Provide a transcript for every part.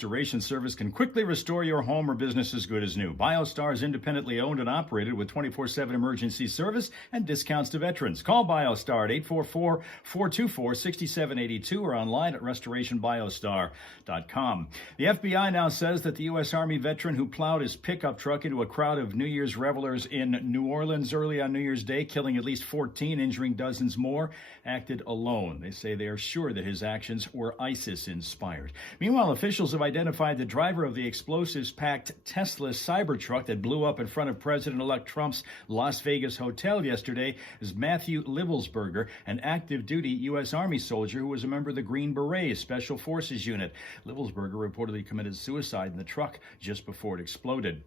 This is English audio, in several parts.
restoration service can quickly restore your home or business as good as new. BioStar is independently owned and operated with 24/7 emergency service and discounts to veterans. Call BioStar at 844-424-6782 or online at restorationbiostar.com. The FBI now says that the U.S. Army veteran who plowed his pickup truck into a crowd of New Year's revelers in New Orleans early on New Year's Day, killing at least 14, injuring dozens more, acted alone. They say they are sure that his actions were ISIS-inspired. Meanwhile, officials have identified the driver of the explosives-packed Tesla Cybertruck that blew up in front of President-elect Trump's Las Vegas hotel yesterday as Matthew Livelsberger, an active-duty U.S. Army soldier who was a member of the Green Berets Special Forces Unit. Livelsberger reportedly committed suicide in the truck just before it exploded.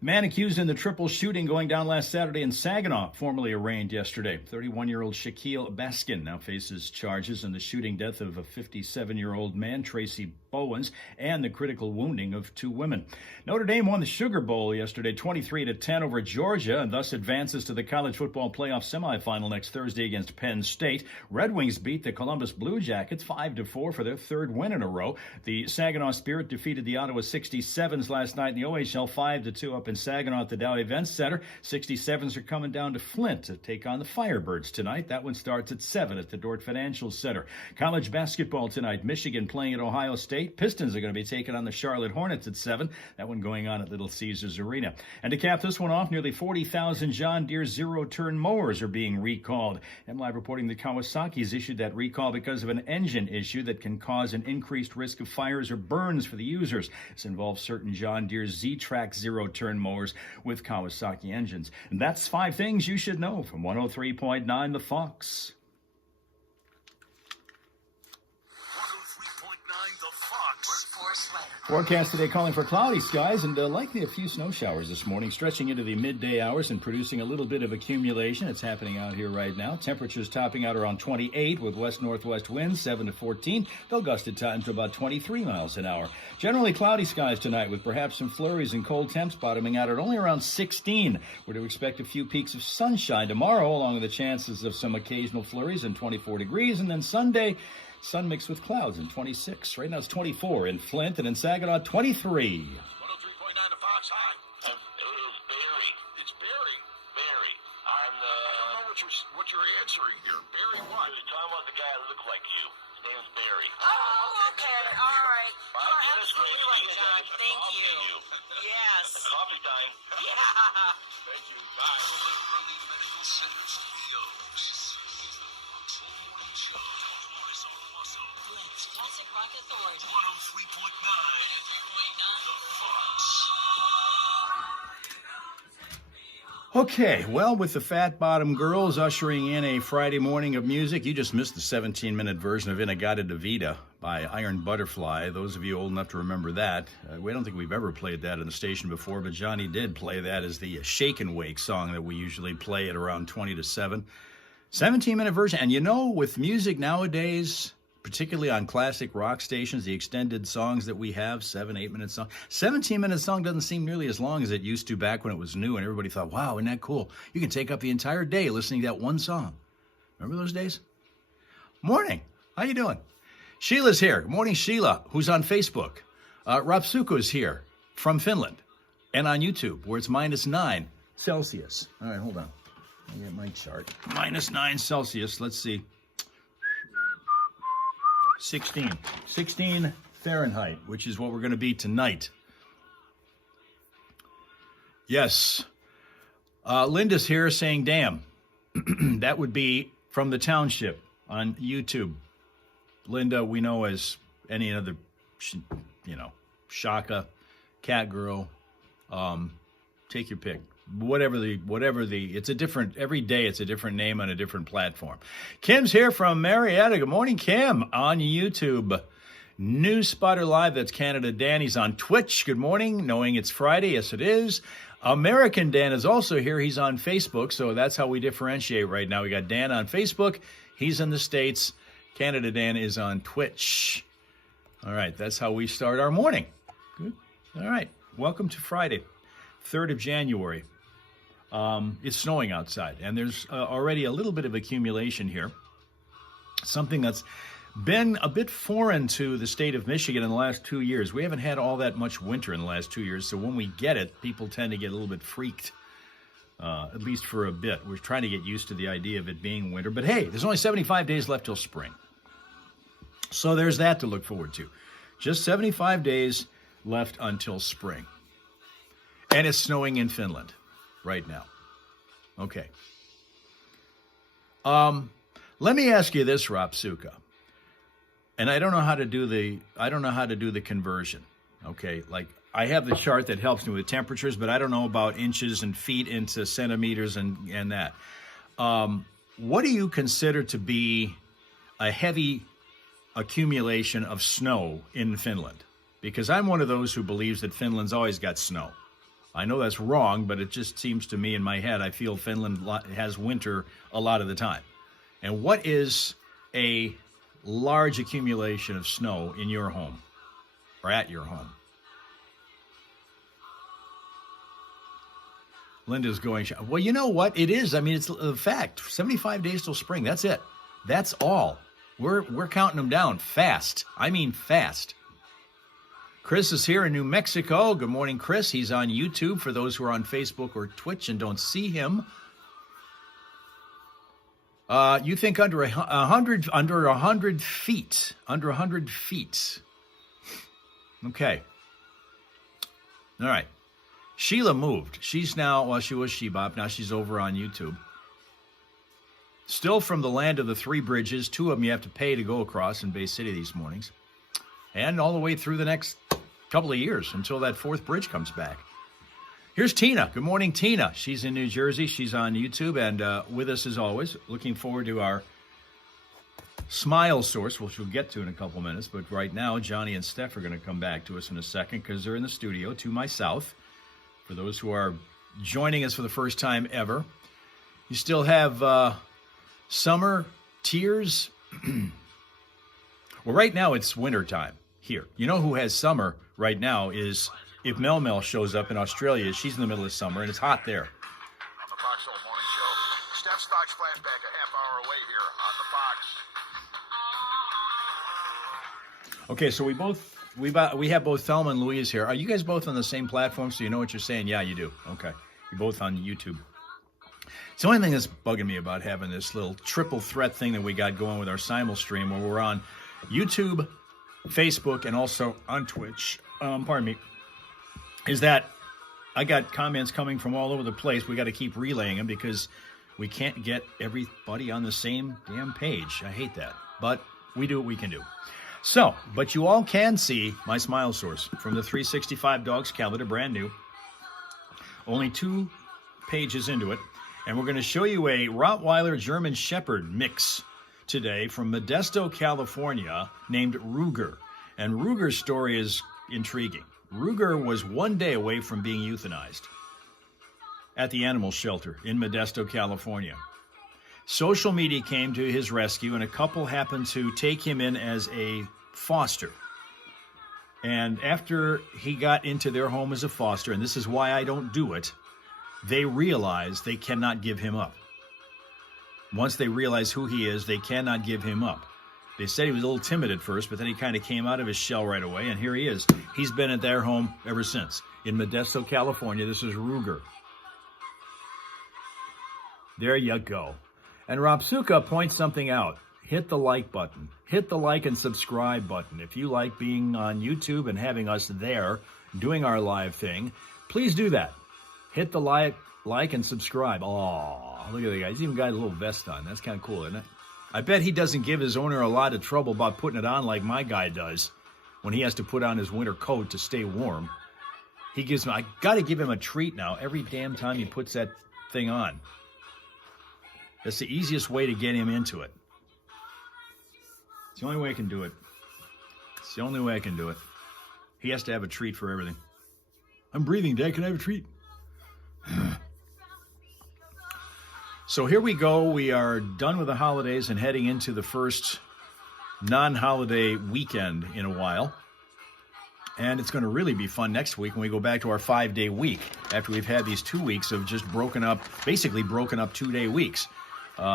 The man accused in the triple shooting going down last Saturday in Saginaw formally arraigned yesterday. 31-year-old Shaquille Baskin now faces charges in the shooting death of a 57-year-old man, Tracy Bowens, and the critical wounding of 2 women. Notre Dame won the Sugar Bowl yesterday 23-10 over Georgia and thus advances to the college football playoff semifinal next Thursday against Penn State. Red Wings beat the Columbus Blue Jackets 5-4 for their 3rd win in a row. The Saginaw Spirit defeated the Ottawa 67s last night in the OHL 5-2 up in Saginaw at the Dow Events Center. 67s are coming down to Flint to take on the Firebirds tonight. That one starts at 7 at the Dort Financial Center. College basketball tonight. Michigan playing at Ohio State. Pistons are going to be taking on the Charlotte Hornets at 7. That one going on at Little Caesars Arena. And to cap this one off, nearly 40,000 John Deere zero-turn mowers are being recalled. MLive reporting that Kawasaki's issued that recall because of an engine issue that can cause an increased risk of fires or burns for the users. This involves certain John Deere Z-Track zero-turn mowers with Kawasaki engines. And that's 5 things you should know from 103.9 The Fox. Forecast today calling for cloudy skies and likely a few snow showers this morning, stretching into the midday hours and producing a little bit of accumulation. It's happening out here right now. Temperatures topping out around 28 with west-northwest winds 7 to 14. They'll gust at times to about 23 miles an hour. Generally cloudy skies tonight with perhaps some flurries and cold temps bottoming out at only around 16. We're to expect a few peaks of sunshine tomorrow, along with the chances of some occasional flurries and 24 degrees. And then Sunday, sun mixed with clouds and 26. Right now it's 24 in Flint and in Saginaw, 23. 103.9 The Fox. Hi. It is Barry. It's Barry. Barry. I don't know what you're answering here. Barry what? You're talking about the guy that looked like you. His name's Barry. Oh, okay. All right. You're absolutely right, John. Thank you. Yes. Coffee time. Yeah. Thank you. Bye. Early Medical Center Studios. This is the Fox Morning Show. Classic Rock Authority. 103.9 The Fox. Okay, well, with the Fat Bottom Girls ushering in a Friday morning of music, you just missed the 17-minute version of Inagata Davida by Iron Butterfly. Those of you old enough to remember that. We don't think we've ever played that in the station before, but Johnny did play that as the Shake and Wake song that we usually play at around 20 to 7. 17-minute version. And you know, with music nowadays, particularly on classic rock stations, the extended songs that we have, 7-8-minute song. 17-minute song doesn't seem nearly as long as it used to back when it was new and everybody thought, wow, isn't that cool? You can take up the entire day listening to that one song. Remember those days? Morning. How you doing? Sheila's here. Good morning, Sheila, who's on Facebook. Rapsuko's here from Finland and on YouTube, where it's -9 Celsius. All right, hold on. I'll get my chart. -9 Celsius. Let's see. 16 Fahrenheit, which is what we're going to be tonight. Yes. Linda's here saying, damn. That would be from the township on YouTube. Linda, we know as any other, Shaka, Cat Girl, take your pick. Whatever the, it's a different, every day it's a different name on a different platform. Kim's here from Marietta. Good morning, Kim, on YouTube. News Spotter Live, that's Canada Dan. He's on Twitch. Good morning, knowing it's Friday. Yes, it is. American Dan is also here. He's on Facebook, so that's how we differentiate right now. We got Dan on Facebook. He's in the States. Canada Dan is on Twitch. All right, that's how we start our morning. Good. All right, welcome to Friday, 3rd of January. It's snowing outside, and there's already a little bit of accumulation here. Something that's been a bit foreign to the state of Michigan in the last 2 years. We haven't had all that much winter in the last 2 years, so when we get it, people tend to get a little bit freaked, at least for a bit. We're trying to get used to the idea of it being winter. But hey, there's only 75 days left till spring. So there's that to look forward to. Just 75 days left until spring. And it's snowing in Finland right now. Okay. Let me ask you this, Rapsuka. And I don't know how to do the conversion. Okay, like I have the chart that helps me with temperatures, but I don't know about inches and feet into centimeters and that. What do you consider to be a heavy accumulation of snow in Finland? Because I'm one of those who believes that Finland's always got snow. I know that's wrong, but it just seems to me in my head, I feel Finland has winter a lot of the time. And what is a large accumulation of snow in your home or at your home? Linda's going, well, you know what? It is. I mean, it's a fact. 75 days till spring. That's it. That's all. We're counting them down fast. I mean fast. Chris is here in New Mexico. Good morning, Chris. He's on YouTube for those who are on Facebook or Twitch and don't see him. You think under 100 feet. Under 100 feet. Okay. All right. Sheila moved. She's now, well, she was Shebop. Now she's over on YouTube. Still from the land of the three bridges. 2 of them you have to pay to go across in Bay City these mornings. And all the way through the next couple of years until that 4th bridge comes back. Here's Tina. Good morning, Tina. She's in New Jersey. She's on YouTube and with us as always. Looking forward to our smile source, which we'll get to in a couple minutes. But right now, Johnny and Steph are going to come back to us in a second because they're in the studio to my south. For those who are joining us for the first time ever, you still have summer tears. Well, right now it's winter time here. You know who has summer right now is if Mel Mel shows up in Australia. She's in the middle of summer, and it's hot there. On the Foxhole Morning Show, Steph's Fox flashback a half hour away here on the Fox. Okay, so we have both Thelma and Louise here. Are you guys both on the same platform so you know what you're saying? Yeah, you do. Okay. You're both on YouTube. It's the only thing that's bugging me about having this little triple threat thing that we got going with our simul stream where we're on YouTube, Facebook, and also on Twitch. Pardon me. Is that I got comments coming from all over the place. We got to keep relaying them because we can't get everybody on the same damn page. I hate that. But we do what we can do. So, but you all can see my smile source from the 365 Dogs calendar, brand new. Only 2 pages into it. And we're going to show you a Rottweiler German Shepherd mix today from Modesto, California, named Ruger. And Ruger's story is intriguing. Ruger was 1 day away from being euthanized at the animal shelter in Modesto, California. Social media came to his rescue, and a couple happened to take him in as a foster. And after he got into their home as a foster, and this is why I don't do it, they realize they cannot give him up. Once they realize who he is, they cannot give him up. They said he was a little timid at first, but then he kind of came out of his shell right away, and here he is. He's been at their home ever since. In Modesto, California, this is Ruger. There you go. And Rapsuka points something out. Hit the like button. Hit the like and subscribe button. If you like being on YouTube and having us there doing our live thing, please do that. Hit the like and subscribe. Oh, look at the guy. He's even got a little vest on. That's kind of cool, isn't it? I bet he doesn't give his owner a lot of trouble about putting it on like my guy does when he has to put on his winter coat to stay warm. I got to give him a treat now every damn time he puts that thing on. That's the easiest way to get him into it. It's the only way I can do it. It's the only way I can do it. He has to have a treat for everything. I'm breathing, Dad. Can I have a treat? So here we go. We are done with the holidays and heading into the first non-holiday weekend in a while. And it's going to really be fun next week when we go back to our 5-day week after we've had these 2 weeks of just basically broken up 2-day weeks.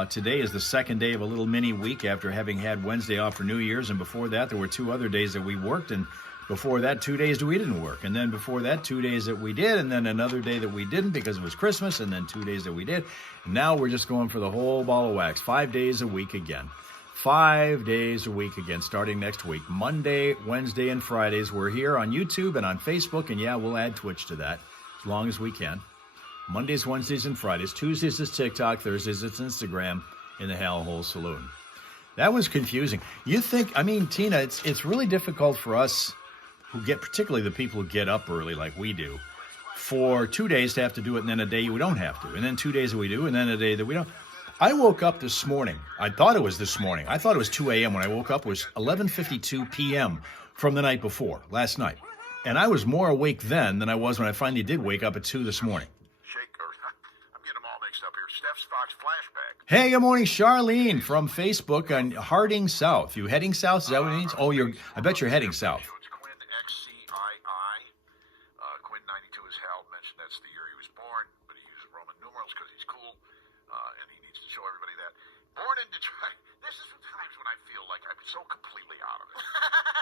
Today is the second day of a little mini week after having had Wednesday off for New Year's, and before that there were 2 other days that we worked, and before that 2 days that we didn't work, and then before that 2 days that we did, and then another day that we didn't because it was Christmas, and then 2 days that we did. And now we're just going for the whole ball of wax. 5 days a week again. 5 days a week again, starting next week. Monday, Wednesday, and Fridays. We're here on YouTube and on Facebook, and yeah, we'll add Twitch to that as long as we can. Mondays, Wednesdays, and Fridays. Tuesdays is TikTok. Thursdays it's Instagram in the Hal Hole Saloon. That was confusing. You think, I mean, Tina, it's really difficult for us who get, particularly the people who get up early like we do, for 2 days to have to do it and then a day we don't have to, and then 2 days that we do and then a day that we don't. I woke up this morning. I thought it was this morning. I thought it was 2 a.m. when I woke up. It was 11:52 p.m. from the night before, last night. And I was more awake then than I was when I finally did wake up at 2 this morning. I'm getting them all mixed up here. Steph's Fox Flashback. Hey, good morning, Charlene from Facebook on Harding South. You heading south? Is that what it means? Oh, I bet you're heading south. It's Quinn XCII. Quinn 92 is Hal mentioned. That's the year he was born, but he uses Roman numerals because he's cool, and he needs to show everybody that. Born in Detroit. This is the times when I feel like I'm so completely out of it.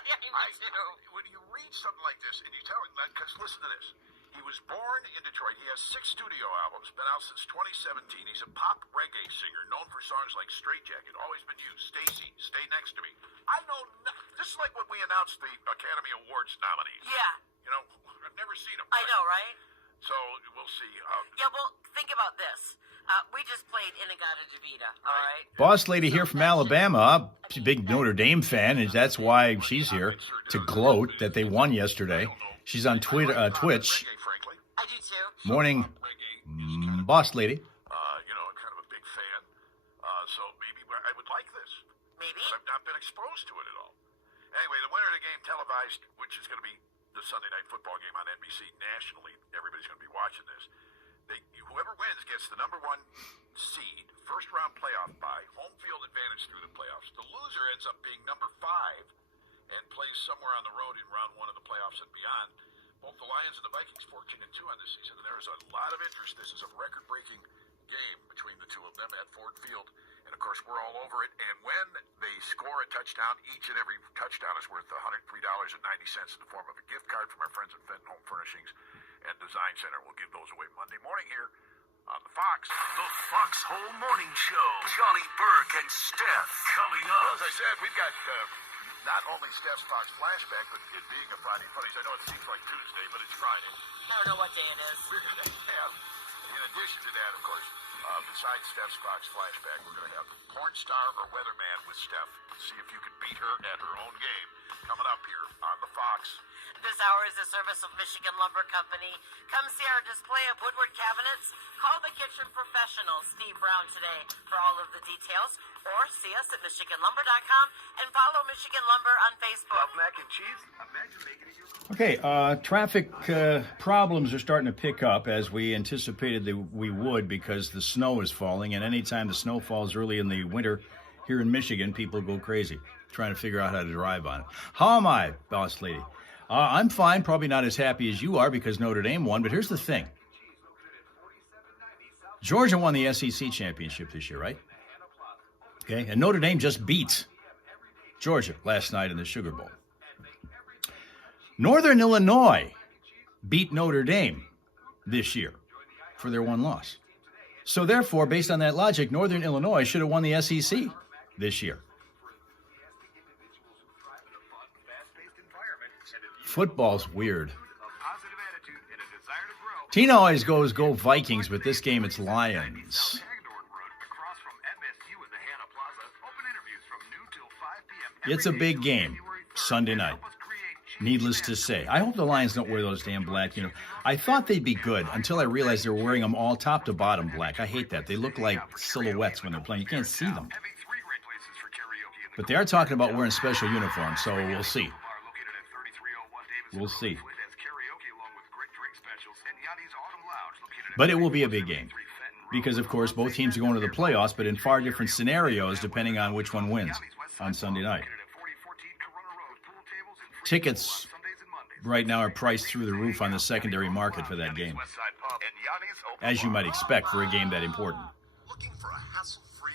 Yeah, me too. When you read something like this and you tell him that, because listen to this. He was born in Detroit. He has 6 studio albums, been out since 2017. He's a pop reggae singer known for songs like Straight Jacket, Always Been You, Stacy, Stay Next to Me. I know, this is like when we announced the Academy Awards nominees. Yeah. You know, I've never seen them. I know, right? So we'll see. Yeah, well, think about this. We just played Inagata Javita, all right? Boss lady here from Alabama, she's a big Notre Dame fan, and that's why she's here to gloat that they won yesterday. She's on Twitch. I do too. Morning, boss lady. I'm kind of a big fan. So maybe I would like this. Maybe. But I've not been exposed to it at all. Anyway, the winner of the game televised, which is going to be the Sunday night football game on NBC nationally. Everybody's going to be watching this. Whoever wins gets the number 1 seed, first round playoff bye, home field advantage through the playoffs. The loser ends up being number 5 and plays somewhere on the road in round 1 of the playoffs and beyond. Both the Lions and the Vikings 14-2 on this season. There's a lot of interest. This is a record-breaking game between the two of them at Ford Field. And, of course, we're all over it. And when they score a touchdown, each and every touchdown is worth $103.90 in the form of a gift card from our friends at Fenton Home Furnishings and Design Center. We'll give those away Monday morning here on the Fox. The Foxhole Morning Show. Johnny Burke and Steph coming Well, up. as I said, we've got not only Steph's Fox Flashback, but it being a Friday Funnies. I know it seems like Tuesday, but it's Friday. I don't know what day it is. We're going to have, in addition to that, of course, besides Steph's Fox Flashback, we're going to have Porn Star or Weatherman with Steph. See if you can beat her at her own game. Coming up here on the Fox. This hour is a service of Michigan Lumber Company. Come see our display of woodwork cabinets. Call the kitchen professional, Steve Brown, today for all of the details. Or see us at MichiganLumber.com and follow Michigan Lumber on Facebook. Mac and cheese? Imagine making it your Okay, traffic problems are starting to pick up as we anticipated that we would because the snow is falling, and anytime the snow falls early in the winter here in Michigan, people go crazy trying to figure out how to drive on it. How am I, boss lady? I'm fine, probably not as happy as you are because Notre Dame won, but here's the thing. Georgia won the SEC championship this year, right? Okay, and Notre Dame just beat Georgia last night in the Sugar Bowl. Northern Illinois beat Notre Dame this year for their one loss. So therefore, based on that logic, Northern Illinois should have won the SEC this year. Football's weird. Tina always goes, go Vikings, but this game it's Lions. It's a big game, Sunday night. Needless to say. I hope the Lions don't wear those damn black, I thought they'd be good until I realized they were wearing them all top to bottom black. I hate that. They look like silhouettes when they're playing. You can't see them. But they are talking about wearing special uniforms, so we'll see. We'll see. But it will be a big game. Because, of course, both teams are going to the playoffs, but in far different scenarios depending on which one wins on Sunday night. Tickets right now are priced through the roof on the secondary market for that game. As you might expect for a game that important. Looking for a hassle-free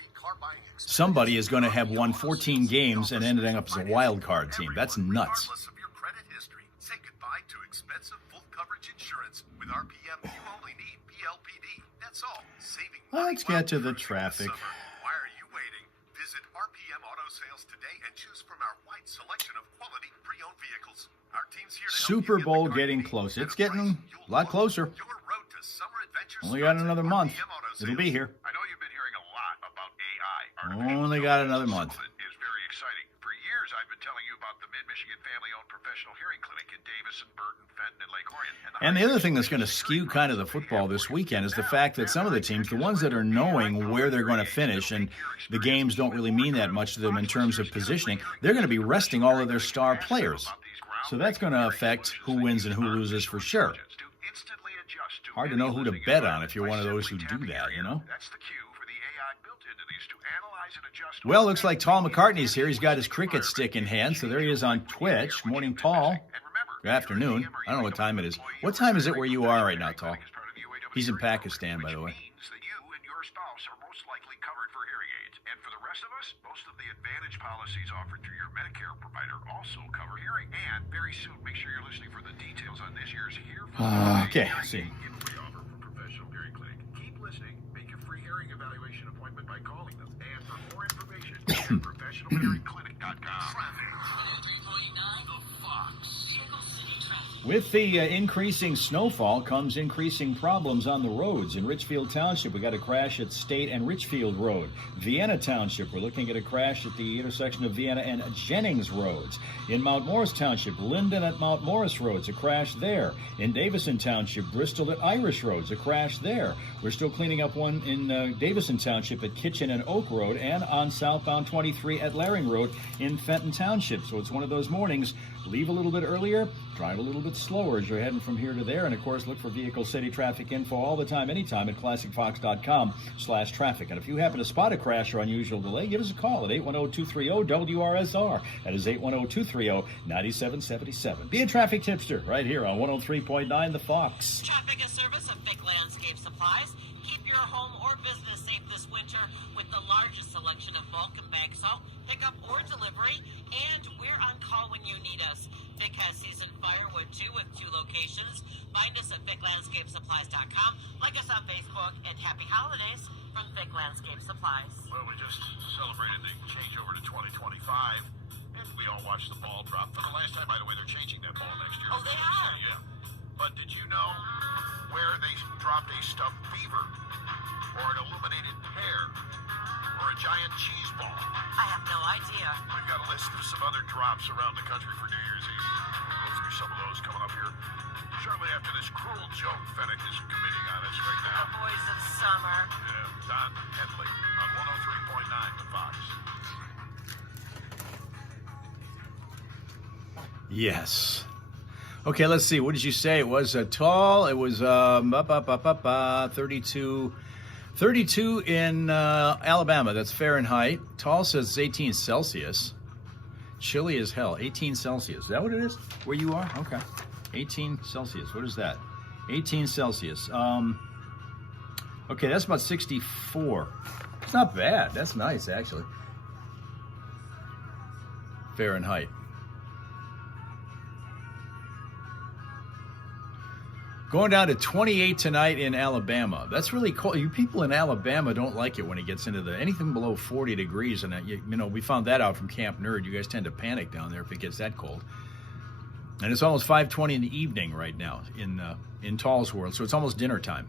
somebody is going to have won 14 games and ending up as a wild card team. That's nuts. Regardless of your credit history, say goodbye to expensive full coverage insurance. With RPM, you only need PLPD. That's all. Saving money Let's get to while the cruising traffic. this summer. Why are you waiting? Visit RPM Auto Sales today and choose from our wide selection of quality pre-owned vehicles. Our team's here to help Super you get the Bowl car getting you need close. at It's a price getting you'll a lot love. closer. Your road to summer adventure Only got starts another at month. RPM Auto It'll Sales. be here. I know you've been hearing a lot about AI. Only got another month. Some of it is very exciting. For years, I've been telling you about the Mid-Michigan family-owned professional hearing clinic in Davison, Burton, Fenton, and Lake Orion. And the other thing that's going to skew kind of the football this weekend is the fact that some of the teams, the ones that are knowing where they're going to finish, and the games don't really mean that much to them in terms of positioning, they're going to be resting all of their star players. So that's going to affect who wins and who loses for sure. Hard to know who to bet on if you're one of those who do that, you know? That's the cue for the AI built into these to analyze and adjust. Well, looks like Tall McCartney's here. He's got his cricket stick in hand, so there he is on Twitch. Morning, Tall. Good afternoon. I don't know what time it is. What time is it where you are right now, Tall? He's in Pakistan, by the way. Means that you and your spouse are most likely covered for hearing aids. And for the rest of us, most of the Advantage policies offered through your Medicare provider also cover hearing. And very soon, make sure you're listening for the details on this year's Hear from Okay, let's see. giveaway offer from Professional Hearing Clinic. Keep listening. Make your free hearing evaluation appointment by calling them. And for more information, visit professionalhearingclinic.com. Traffic. 349 The Fox. Vehicle City traffic. With the increasing snowfall comes increasing problems on the roads. In Richfield Township, we got a crash at State and Richfield Road. Vienna Township, we're looking at a crash at the intersection of Vienna and Jennings Roads. In Mount Morris Township, Linden at Mount Morris Roads, a crash there. In Davison Township, Bristol at Irish Roads, a crash there. We're still cleaning up one in Davison Township at Kitchen and Oak Road, and on southbound 23 at Laring Road in Fenton Township. So it's one of those mornings. Leave a little bit earlier, drive a little bit slower as you're heading from here to there. And of course, look for Vehicle City traffic info all the time, anytime at classicfox.com/traffic. And if you happen to spot a crash or unusual delay, give us a call at 810-230-WRSR. That is 810-230-9777. Be a traffic tipster right here on 103.9 The Fox. Traffic, a service of Vic Landscape Supplies. Keep your home or business safe this winter with the largest selection of bulk and bag salt, pickup or delivery, and we're on call when you need us. Vic has seasoned firewood too with 2 locations. Find us at VicLandscapeSupplies.com. Like us on Facebook, and happy holidays from Vic Landscape Supplies. Well, we just celebrated the changeover to 2025, and we all watched the ball drop. For the last time, by the way, they're changing that ball next year. Oh, they are? Yeah. But did you know where they dropped a stuffed beaver, or an illuminated pear, or a giant cheese ball? I have no idea. We've got a list of some other drops around the country for New Year's Eve. We'll go through some of those coming up here shortly after this cruel joke Fennec is committing on us right The now. boys of summer. Yeah, Don Henley on 103.9 The Fox. Yes. Okay, let's see. What did you say? It was tall. It was 32 in Alabama. That's Fahrenheit. Tall says it's 18 Celsius. Chilly as hell. 18 Celsius. Is that what it is? Where you are? Okay. 18 Celsius. What is that? 18 Celsius. Okay, that's about 64. It's not bad. That's nice, actually. Fahrenheit. Going down to 28 tonight in Alabama. That's really cold. You people in Alabama don't like it when it gets into anything below 40 degrees. And you know, we found that out from Camp Nerd. You guys tend to panic down there if it gets that cold. And it's almost 5:20 in the evening right now in Tall's world. So it's almost dinner time.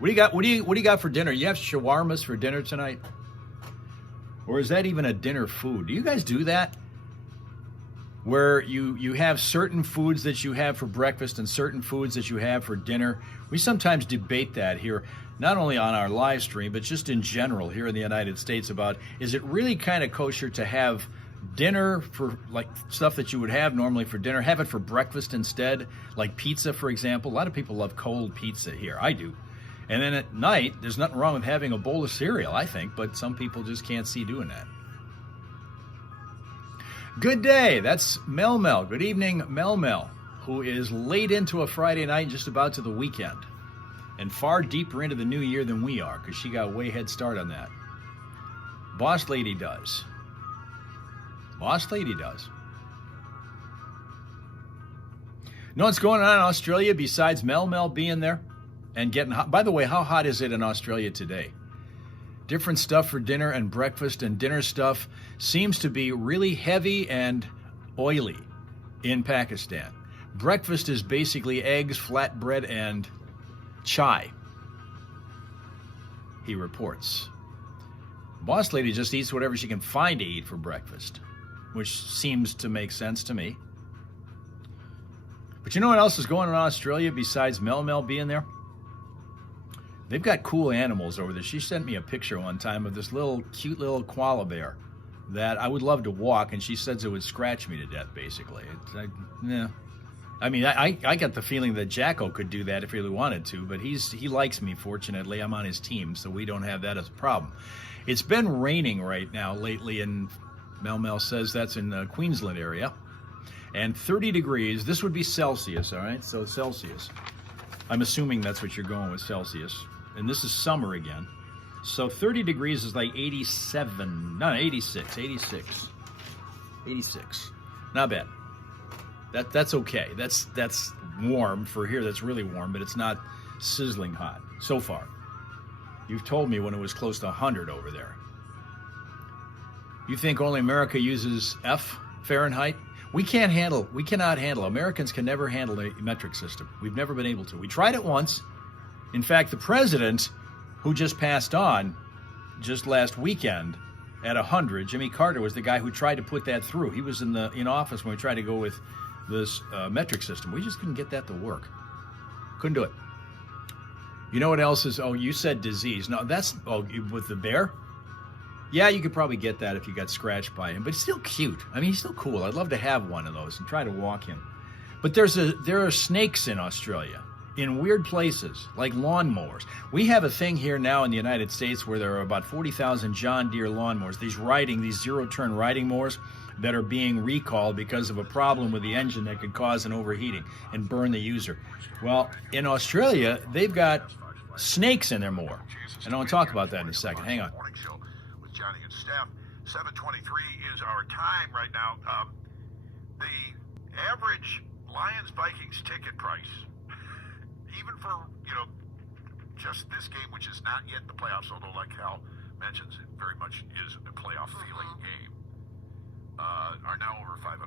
What do you got? What do you got for dinner? You have shawarmas for dinner tonight? Or is that even a dinner food? Do you guys do that? Where you have certain foods that you have for breakfast and certain foods that you have for dinner. We sometimes debate that here, not only on our live stream, but just in general here in the United States about, is it really kind of kosher to have dinner for like stuff that you would have normally for dinner, have it for breakfast instead, like pizza, for example. A lot of people love cold pizza here. I do. And then at night, there's nothing wrong with having a bowl of cereal, I think, but some people just can't see doing that. Good day. That's Mel Mel. Good evening, Mel Mel, who is late into a Friday night and just about to the weekend and far deeper into the new year than we are because she got a way head start on that. Boss Lady does. Boss Lady does. Know what's going on in Australia besides Mel being there and getting hot? By the way, how hot is it in Australia today? Different stuff for dinner and breakfast, and dinner stuff seems to be really heavy and oily in Pakistan. Breakfast is basically eggs, flatbread, and chai, he reports. Boss Lady just eats whatever she can find to eat for breakfast, which seems to make sense to me. But you know what else is going on in Australia besides Mel being there? They've got cool animals over there. She sent me a picture one time of this cute little koala bear that I would love to walk, and she says it would scratch me to death, basically. I mean, I got the feeling that Jacko could do that if he really wanted to, but he likes me, fortunately. I'm on his team, so we don't have that as a problem. It's been raining right now lately, and Mel says that's in the Queensland area. And 30 degrees, this would be Celsius, all right? So Celsius. I'm assuming that's what you're going with, Celsius. And this is summer again. So 30 degrees is like 86. 86. Not bad. That's okay. That's warm for here. That's really warm, but it's not sizzling hot so far. You've told me when it was close to 100 over there. You think only America uses Fahrenheit? We cannot handle. Americans can never handle a metric system. We've never been able to. We tried it once. In fact, the president, who just passed on just last weekend at 100, Jimmy Carter, was the guy who tried to put that through. He was in office when we tried to go with this metric system. We just couldn't get that to work. Couldn't do it. You know what else is? Oh, you said disease. No, that's with the bear. Yeah, you could probably get that if you got scratched by him, but he's still cute. I mean, he's still cool. I'd love to have one of those and try to walk him. But there are snakes in Australia in weird places, like lawnmowers. We have a thing here now in the United States where there are about 40,000 John Deere lawnmowers, these zero-turn riding mowers that are being recalled because of a problem with the engine that could cause an overheating and burn the user. Well, in Australia, they've got snakes in their mower. And I'll talk about that in a second. Hang on. Morning show with Johnny and Steph. 7:23 is our time right now. The average Lions-Vikings ticket price, even for, just this game, which is not yet the playoffs, although like Hal mentions, it very much is a playoff feeling game, are now over $500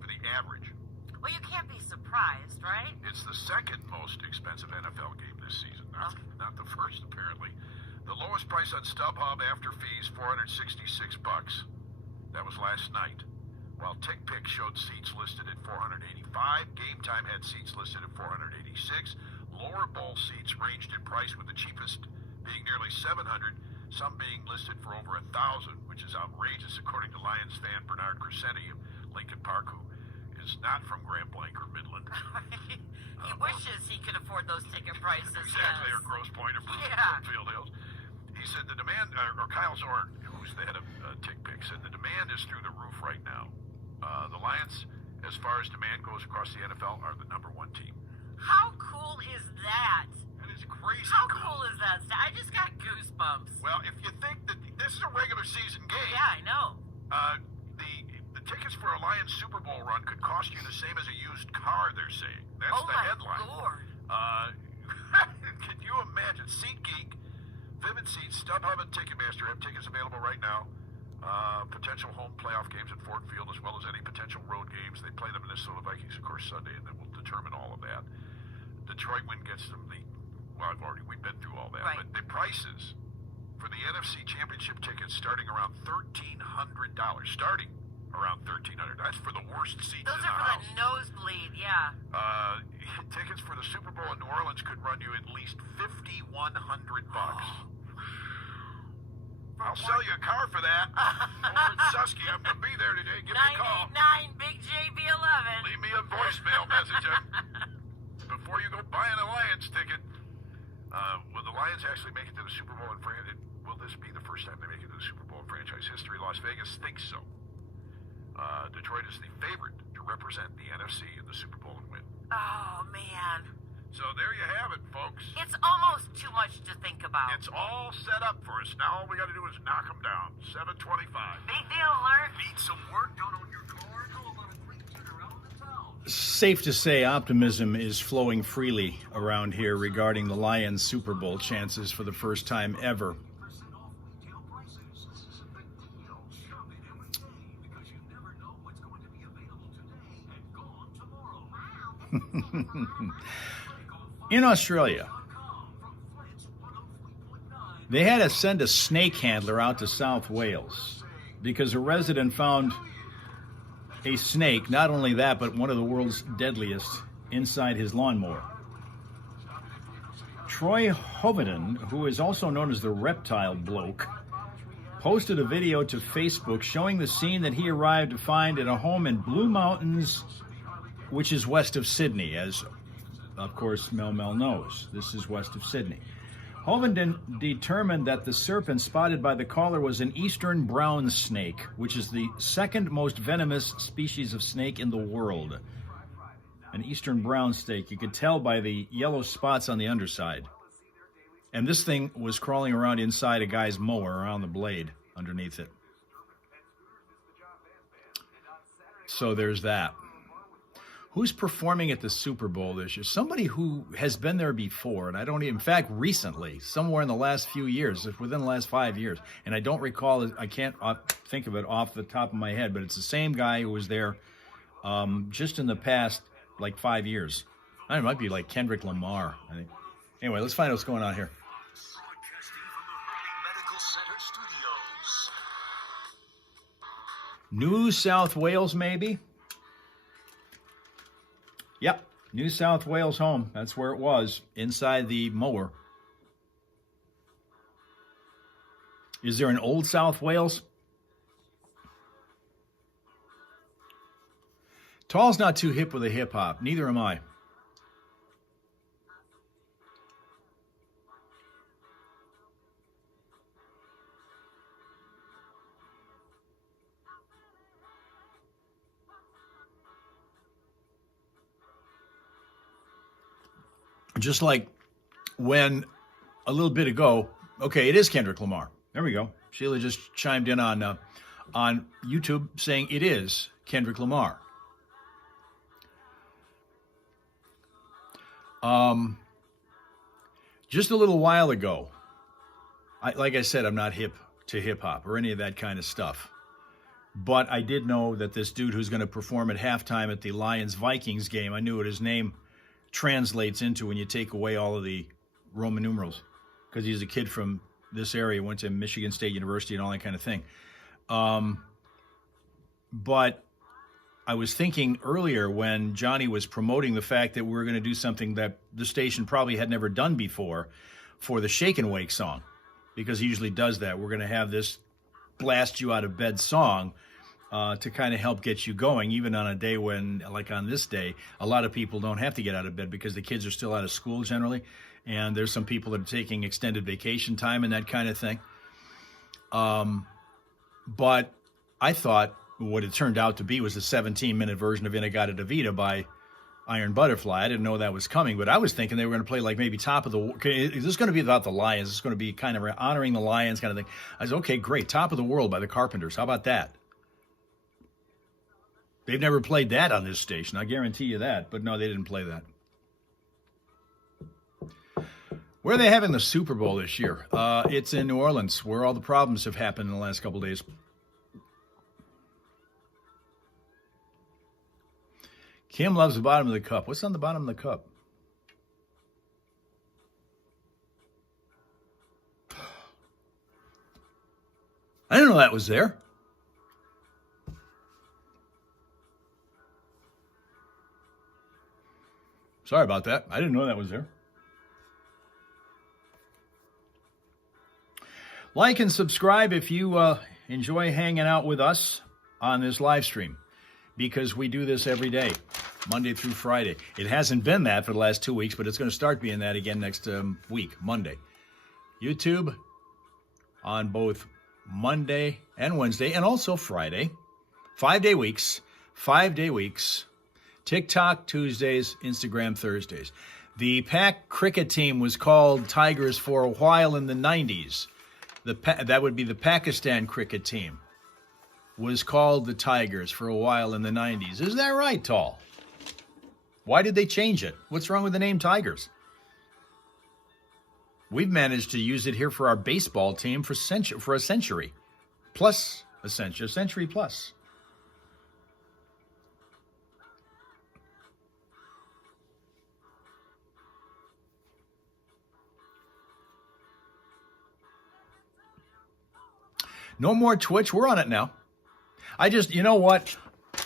for the average. Well, you can't be surprised, right? It's the second most expensive NFL game this season, not the first, apparently. The lowest price on StubHub after fees, $466. That was last night. While TickPick showed seats listed at $485, Game Time had seats listed at $486. Lower bowl seats ranged in price, with the cheapest being nearly $700, some being listed for over $1,000, which is outrageous, according to Lions fan Bernard Crescenti of Lincoln Park, who is not from Grand Blanc or Midland. He wishes he could afford those ticket prices. Exactly, yes. or Grosse Pointe or Yeah. Bloomfield Hills. He said the demand, or Kyle Zorn, who's the head of TickPick, said the demand is through the roof right now. The Lions, as far as demand goes across the NFL, are the number one team. How cool is that? That is crazy. How cool is that? I just got goosebumps. Well, if you think that this is a regular season game, Yeah, I know. the tickets for a Lions Super Bowl run could cost you the same as a used car, they're saying. That's Oh the my headline. Lord. Can you imagine? SeatGeek, Vivid Seats, StubHub, and Ticketmaster have tickets available right now. Potential home playoff games at Ford Field, as well as any potential road games. They play the Minnesota Vikings, of course, Sunday, and then we'll determine all of that. Detroit win gets them we've been through all that. Right. But the prices for the NFC Championship tickets starting around $1,300. Starting around $1,300. That's for the worst seats Those in the are for house. the nosebleed, yeah. Tickets for the Super Bowl in New Orleans could run you at least $5,100. I'll sell you a car for that. Over at Susky, I'm going to be there today. Give me a call. 989 Big JB11. Leave me a voicemail message before you go buying a Lions ticket. Will the Lions actually make it to the Super Bowl in franchise? Will this be the first time they make it to the Super Bowl in franchise history? Las Vegas thinks so. Detroit is the favorite to represent the NFC in the Super Bowl and win. Oh, man. So there you have it, folks. It's almost too much to think about. It's all set up for us. Now all we got to do is knock them down. 725. Big deal alert. Need some work done on your car? How about a quick turnaround in town? Safe to say optimism is flowing freely around here regarding the Lions Super Bowl chances for the first time ever. In Australia, they had to send a snake handler out to South Wales because a resident found a snake, not only that, but one of the world's deadliest, inside his lawnmower. Troy Hovenden, who is also known as the Reptile Bloke, posted a video to Facebook showing the scene that he arrived to find at a home in Blue Mountains, which is west of Sydney, as, of course, Mel knows. This is west of Sydney. Hovenden determined that the serpent spotted by the caller was an eastern brown snake, which is the second most venomous species of snake in the world. An eastern brown snake. You could tell by the yellow spots on the underside. And this thing was crawling around inside a guy's mower around the blade underneath it. So there's that. Who's performing at the Super Bowl this year? Somebody who has been there before, and I don't even, in fact, recently, somewhere in the last few years, within the last 5 years, and I don't recall it, I can't think of it off the top of my head, but it's the same guy who was there just in the past, like 5 years. I don't know, it might be like Kendrick Lamar, I think. Anyway, let's find out what's going on here. Broadcasting from the Hurley Medical Center studios. New South Wales, maybe? Yep, New South Wales home. That's where it was, inside the mower. Is there an old South Wales? Tall's not too hip with a hip hop. Neither am I. Just like when a little bit ago, okay, it is Kendrick Lamar. There we go. Sheila just chimed in on YouTube saying it is Kendrick Lamar. Just a little while ago, like I said, I'm not hip to hip hop or any of that kind of stuff. But I did know that this dude who's going to perform at halftime at the Lions-Vikings game, I knew what his name translates into when you take away all of the Roman numerals, because he's a kid from this area, went to Michigan State University and all that kind of thing. But I was thinking earlier when Johnny was promoting the fact that we were going to do something that the station probably had never done before for the Shake and Wake song, because he usually does that. We're going to have this blast you out of bed song to kind of help get you going, even on a day when, like on this day, a lot of people don't have to get out of bed because the kids are still out of school generally, and there's some people that are taking extended vacation time and that kind of thing. But I thought what it turned out to be was a 17-minute version of Inagata Davida by Iron Butterfly. I didn't know that was coming, but I was thinking they were going to play like maybe Top of the... Okay, is this going to be about the Lions? Is this going to be kind of honoring the Lions kind of thing? I was okay, great. Top of the World by the Carpenters. How about that? They've never played that on this station. I guarantee you that. But no, they didn't play that. Where are they having the Super Bowl this year? It's in New Orleans, where all the problems have happened in the last couple of days. Kim loves the bottom of the cup. What's on the bottom of the cup? I didn't know that was there. Sorry about that. I didn't know that was there. Like and subscribe if you enjoy hanging out with us on this live stream, because we do this every day, Monday through Friday. It hasn't been that for the last 2 weeks, but it's going to start being that again next week, Monday. YouTube on both Monday and Wednesday, and also Friday. 5 day weeks. 5 day weeks. TikTok Tuesdays, Instagram Thursdays. The Pac cricket team was called Tigers for a while in the 90s. That would be the Pakistan cricket team. Was called the Tigers for a while in the 90s. Is that right, Tall? Why did they change it? What's wrong with the name Tigers? We've managed to use it here for our baseball team for a century. Plus a century plus. No more Twitch. We're on it now. You know what?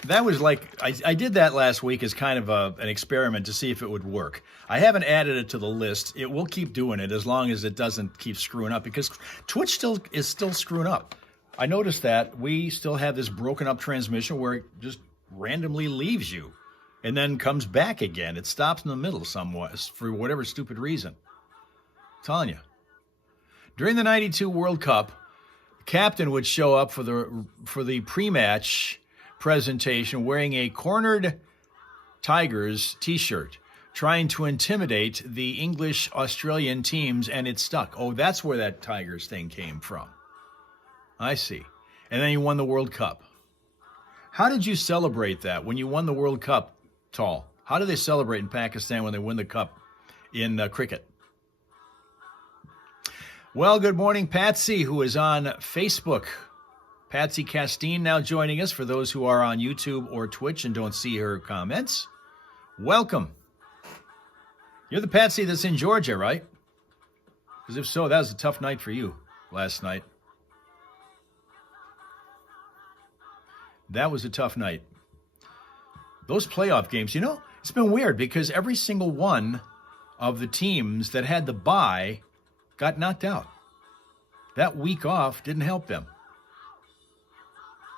That was like, I did that last week as kind of an experiment to see if it would work. I haven't added it to the list. It will keep doing it as long as it doesn't keep screwing up, because Twitch is still screwing up. I noticed that we still have this broken up transmission where it just randomly leaves you and then comes back again. It stops in the middle somewhat for whatever stupid reason. I'm telling you. During the 92 World Cup, the captain would show up for the pre-match presentation wearing a cornered Tigers t-shirt, trying to intimidate the English Australian teams, and it stuck. Oh, that's where that Tigers thing came from. I see. And then you won the World Cup. How did you celebrate that when you won the World Cup, Tall? How do they celebrate in Pakistan when they win the cup in cricket? Well, good morning, Patsy, who is on Facebook. Patsy Castine now joining us for those who are on YouTube or Twitch and don't see her comments. Welcome. You're the Patsy that's in Georgia, right? Because if so, that was a tough night for you last night. That was a tough night. Those playoff games, it's been weird because every single one of the teams that had the bye got knocked out. That week off didn't help them.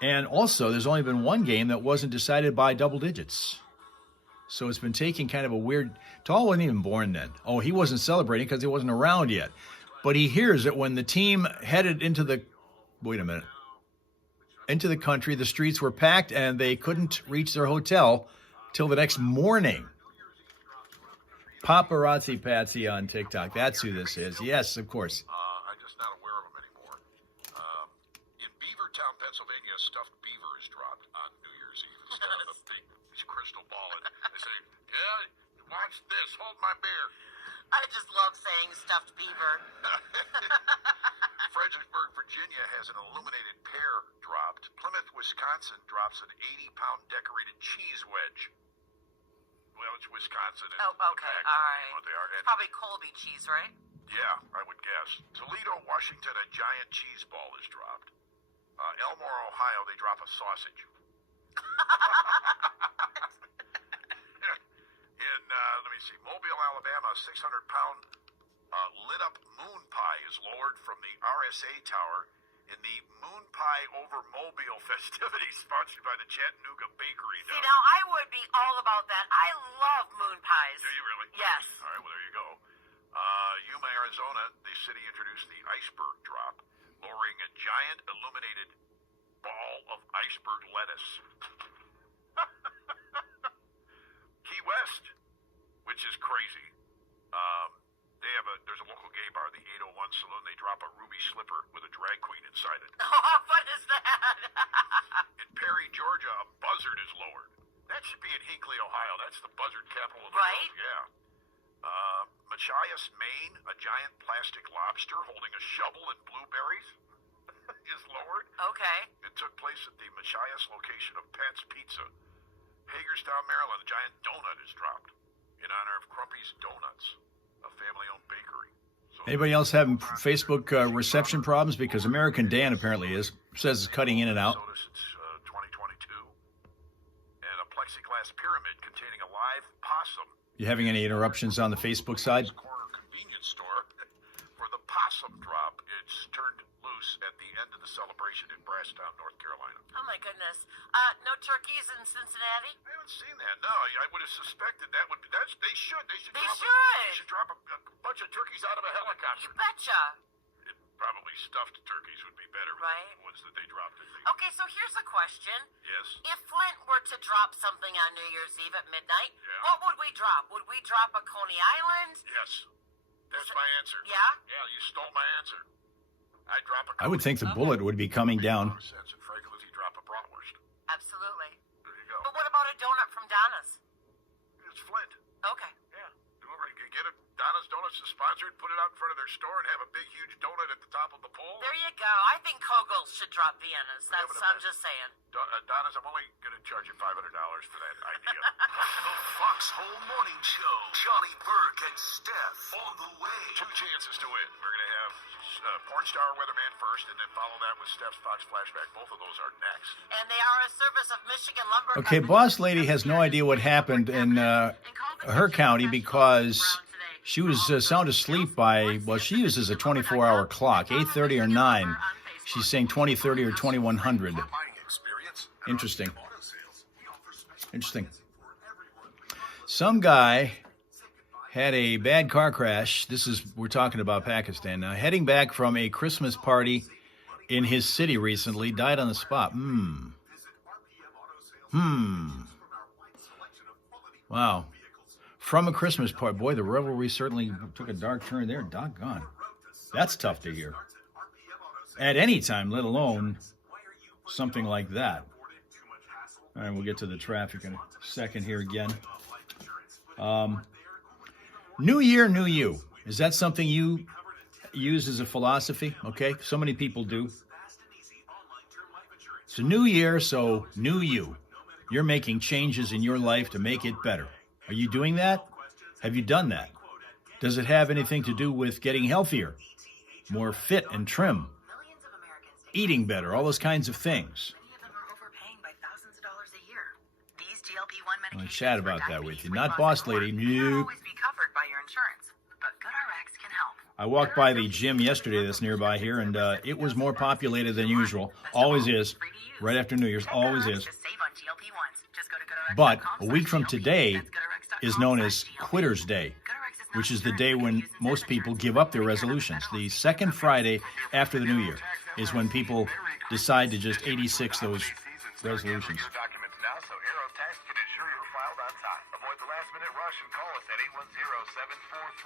And also, there's only been one game that wasn't decided by double digits. So it's been taking kind of a weird... Tall wasn't even born then. Oh, he wasn't celebrating because he wasn't around yet. But he hears that when the team headed into the... Wait a minute. Into the country, the streets were packed and they couldn't reach their hotel till the next morning. Paparazzi Patsy on TikTok. That's who this is. Yes, of course. I'm just not aware of them anymore. In Beavertown, Pennsylvania, a stuffed beaver is dropped on New Year's Eve instead of the big crystal ball. And they say, yeah, watch this. Hold my beer. I just love saying stuffed beaver. Fredericksburg, Virginia has an illuminated pear dropped. Plymouth, Wisconsin drops an 80-pound decorated cheese wedge. Well, it's Wisconsin. And Oh, okay, the all right. What they are. And, Probably Colby cheese, right? yeah, I would guess. Toledo, Washington, a giant cheese ball is dropped. Elmore, Ohio, they drop a sausage. Let me see, Mobile, Alabama, a 600-pound lit-up moon pie is lowered from the RSA Tower in the Moon Pie Over Mobile festivities sponsored by the Chattanooga Bakery. See, now I would be all about that. I love moon pies. Do you really? Yes. All right, well, there you go. Yuma, Arizona, the city introduced the iceberg drop, lowering a giant illuminated ball of iceberg lettuce. Key West, which is crazy. There's a local gay bar, the 801 Saloon. They drop a ruby slipper with a drag queen inside it. Oh, what is that? In Perry, Georgia, a buzzard is lowered. That should be in Hinckley, Ohio. That's the buzzard capital of the Right? world. Yeah. Machias, Maine, a giant plastic lobster holding a shovel and blueberries is lowered. Okay. It took place at the Machias location of Pat's Pizza. Hagerstown, Maryland, a giant donut is dropped in honor of Crumpy's Donuts, a family-owned bakery. So, Anybody else having Facebook reception problems? Because American Dan apparently says it's cutting in and out. Minnesota since 2022. And a plexiglass pyramid containing a live possum. You having any interruptions on the Facebook side? Corner convenience store. For the possum drop, it's turned loose at the end of the celebration in Brasstown, North Carolina. Oh, my goodness. No turkeys in Cincinnati? I haven't seen that. No, I would have suspected that would be. They should. They should. They drop should. They should drop a bunch of turkeys out of a helicopter. You betcha. Probably stuffed turkeys would be better. Right. Than the ones that they dropped. I think. Okay, so here's a question. Yes. If Flint were to drop something on New Year's Eve at midnight, Yeah. what would we drop? Would we drop a Coney Island? Yes. That's my answer. Yeah? Yeah, you stole my answer. I'd drop a I would think the bullet would be coming down. sense in Franklin if you drop a bratwurst. Absolutely. There you go. But what about a donut from Donna's? It's Flint. Okay. Yeah. Do it right. Get a Donna's Donuts to sponsor it, put it out in front of their store, and have a big, huge donut at the top of the pole. There you go. I think Kogels should drop Vienna's. Yeah, but I'm just saying. Donna's, I'm only going to charge you $500 for that idea. The Foxhole Morning Show. Johnny Burke and Steph on the way. 2 chances to win. We're going to have Porn Star Weatherman first, and then follow that with Steph's Fox Flashback. Both of those are next. And they are a service of Michigan Lumber Okay, Company. Boss Lady has no idea what happened in her county because she was sound asleep by, well, she uses a 24-hour clock, 8:30 or 9. She's saying 20:30 or 2100. Interesting. Interesting. Some guy had a bad car crash. We're talking about Pakistan now. Heading back from a Christmas party in his city recently, died on the spot. Wow. From a Christmas party. Boy, the revelry certainly took a dark turn there. Doggone. That's tough to hear. At any time, let alone something like that. All right, we'll get to the traffic in a second here again. New year, new you. Is that something you use as a philosophy? Okay, so many people do. It's a new year, so new you. You're making changes in your life to make it better. Are you doing that? Have you done that? Does it have anything to do with getting healthier, more fit and trim, eating better, all those kinds of things? I'll chat about that with you. Not Boss Lady. Nope. I walked by the gym yesterday that's nearby here, and it was more populated than usual. Always is. Right after New Year's, always is. But a week from today is known as Quitter's Day, which is the day when most people give up their resolutions. The second Friday after the New Year is when people decide to just 86 those resolutions.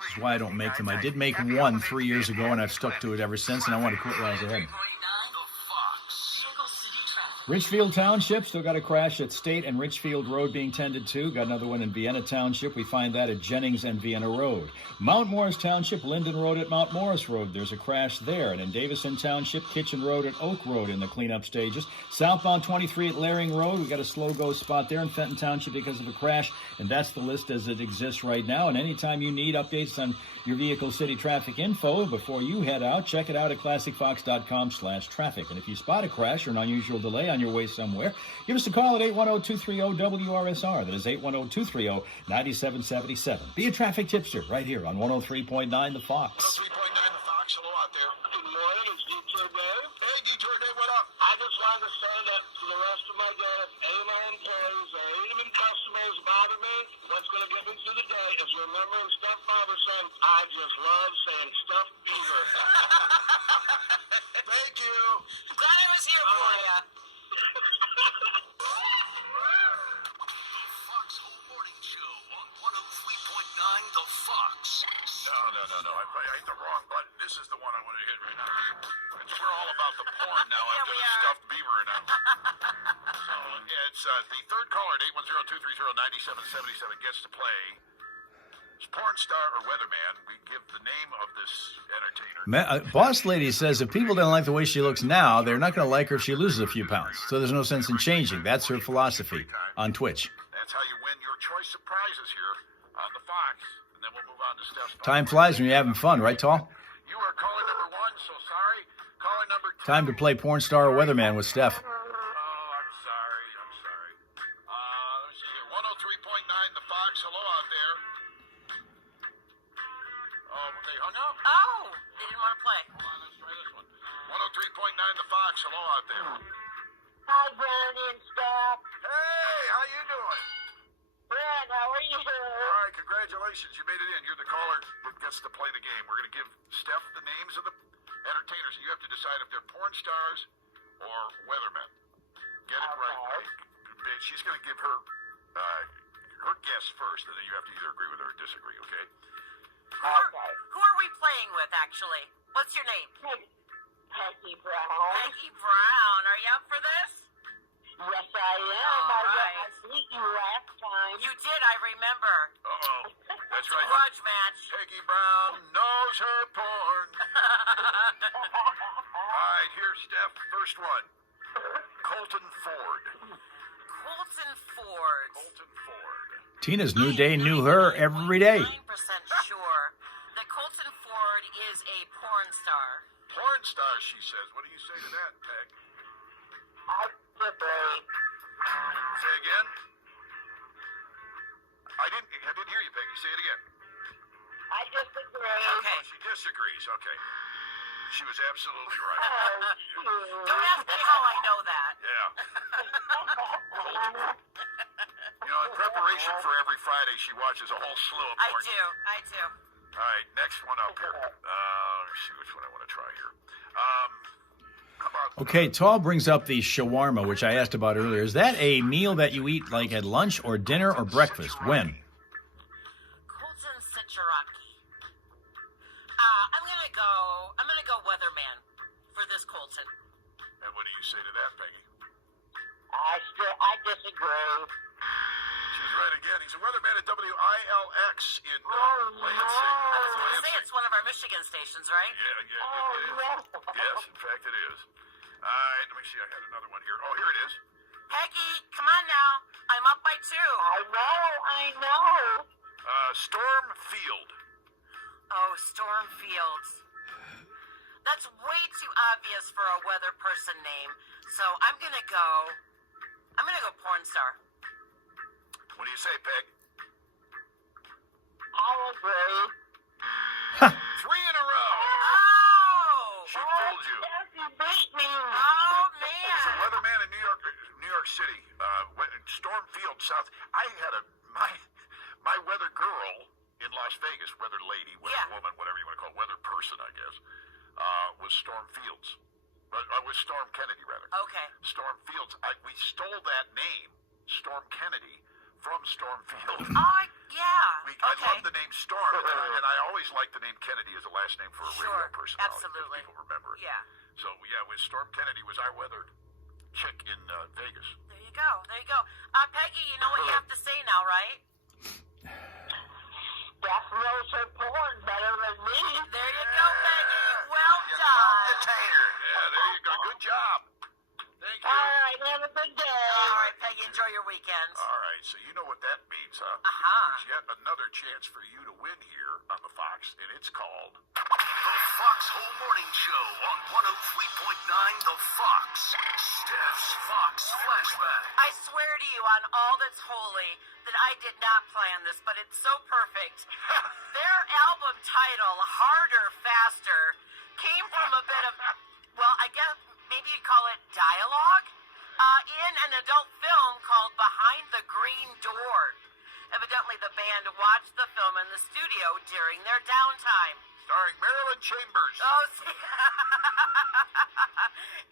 This is why I don't make them. I did make one 3 years ago, and I've stuck to it ever since, and I want to quit while I was ahead. Richfield Township still got a crash at State and Richfield Road being tended to. Got another one in Vienna Township. We find that at Jennings and Vienna Road. Mount Morris Township, Linden Road at Mount Morris Road. There's a crash there. And in Davison Township, Kitchen Road at Oak Road in the cleanup stages. Southbound 23 at Laring Road. We got a slow-go spot there in Fenton Township because of a crash. And that's the list as it exists right now. And anytime you need updates on your vehicle city traffic info before you head out, check it out at classicfox.com/traffic. And if you spot a crash or an unusual delay on your way somewhere, give us a call at 810-230-WRSR. That is 810-230-9777. Be a traffic tipster right here on 103.9 The Fox. 103.9 The Fox. Hello out there. Good morning. It's Detour Dave. Hey, Detour Dave, what up? I just wanted to say that for the rest of my day, if any of my employees or even customers bother me, what's going to get me through the day is remembering Steph Barber saying, I just love saying Steph Beaver. Thank you. Glad I was here for you. Foxhole Morning Show on 103.9 The Fox. No. I hit the wrong button. This is the one I want to hit right now. We're all about the porn now after the stuffed beaver announcement. So, yeah, it's the third caller at 810-230-9777 gets to play. It's porn star or weatherman. We give the name of this entertainer. Boss Lady says if people don't like the way she looks now, they're not going to like her if she loses a few pounds. So there's no sense in changing. That's her philosophy on Twitch. That's how you win your choice of prizes here on the Fox. And then we'll move on to Steph's. Time flies when you're having fun, right, Tall? You are caller number 1, so sorry. Caller number 2. Time to play porn star or weatherman with Steph. Oh, I'm sorry. Let's see here. 103.9 The Fox. Hello out there. Oh, they hung up. Oh, they didn't want to play. Hold on, let's try this one. 103.9 The Fox. Hello out there. Hi, Brandy and Steph. Hey, how you doing? Brad, how are you? All right, congratulations. You made it in. You're the caller that gets to play the game. We're going to give Steph the names of the entertainers. You have to decide if they're porn stars or weathermen. Get it right. she's going to give her guess first, and then you have to either agree with her or disagree, okay? Okay. Who are we playing with, actually? What's your name? Peggy Brown. Peggy Brown. Are you up for this? Yes, I am. All right. I beat you last time. You did, I remember. Uh-oh. That's right. Grudge match. Peggy Brown knows her porn. All right, here's Steph. First one. Colton Ford. Colton Ford. Colton Ford. Tina's new day knew her every day. 9% sure that Colton Ford is a porn star. Porn star, she says. What do you say to that, Peg? I disagree. Say again? I didn't hear you, Peggy. Say it again. I disagree. Okay. She disagrees. Okay. She was absolutely right. Oh, shoot. Don't ask me how I know that. Yeah. You know, in preparation for every Friday, she watches a whole slew of I porn. do. All right, next one up here. Let's see which one I want to try here. How about... Okay, Tall brings up the shawarma, which I asked about earlier. Is that a meal that you eat like at lunch or dinner or breakfast? When? Colton Sicheraki. I'm gonna go weatherman for this Colton. And what do you say to that, Peggy? I disagree. She was right again. He's a weatherman at WILX in Lansing. I was gonna say Lansing. it's one of our Michigan stations, right? Yeah, it is. Oh, Yes, in fact it is. All right, let me see. I had another one here. Oh, here it is. Peggy, come on now. I'm up by 2. I know. Storm Field. Oh, Storm Fields. That's way too obvious for a weather person name. So I'm gonna go porn star. What do you say, Peg? I'll agree. 3 in a row. Oh! She fooled you. You beat me. Oh, He's a man. weatherman in New York City. Storm Field, South. I had my weather girl in Las Vegas, weather lady, weather Yeah. woman, whatever you want to call it, weather person, I guess, was Storm Fields. Was Storm Kennedy, rather. Okay. Storm Fields. We stole that name, Storm Kennedy, from Storm Field. Oh, yeah. I Okay. love the name Storm, and I always like the name Kennedy as a last name for a radio Sure, personality. absolutely. People remember it. Yeah. So, yeah, Storm Kennedy was our weather chick in Vegas. There you go. Peggy, you know what you have to say now, right? Steph knows her porn better than me. There you go, Peggy. Well done. Detainer. Yeah, there you go. Good job. Thank you. All right, have a good day. All right, Peggy, enjoy your weekend. All right, so you know what that means, huh? Uh-huh. There's yet another chance for you to win here on the Fox, and it's called... The Foxhole Morning Show on 103.9 The Fox. Steph's Fox Flashback. I swear to you on all that's holy that I did not plan this, but it's so perfect. Their album title, Harder, Faster, came from a bit of, well, I guess maybe you'd call it dialogue, in an adult film called Behind the Green Door. Evidently, the band watched the film in the studio during their downtime. Starring Marilyn Chambers. Oh, see?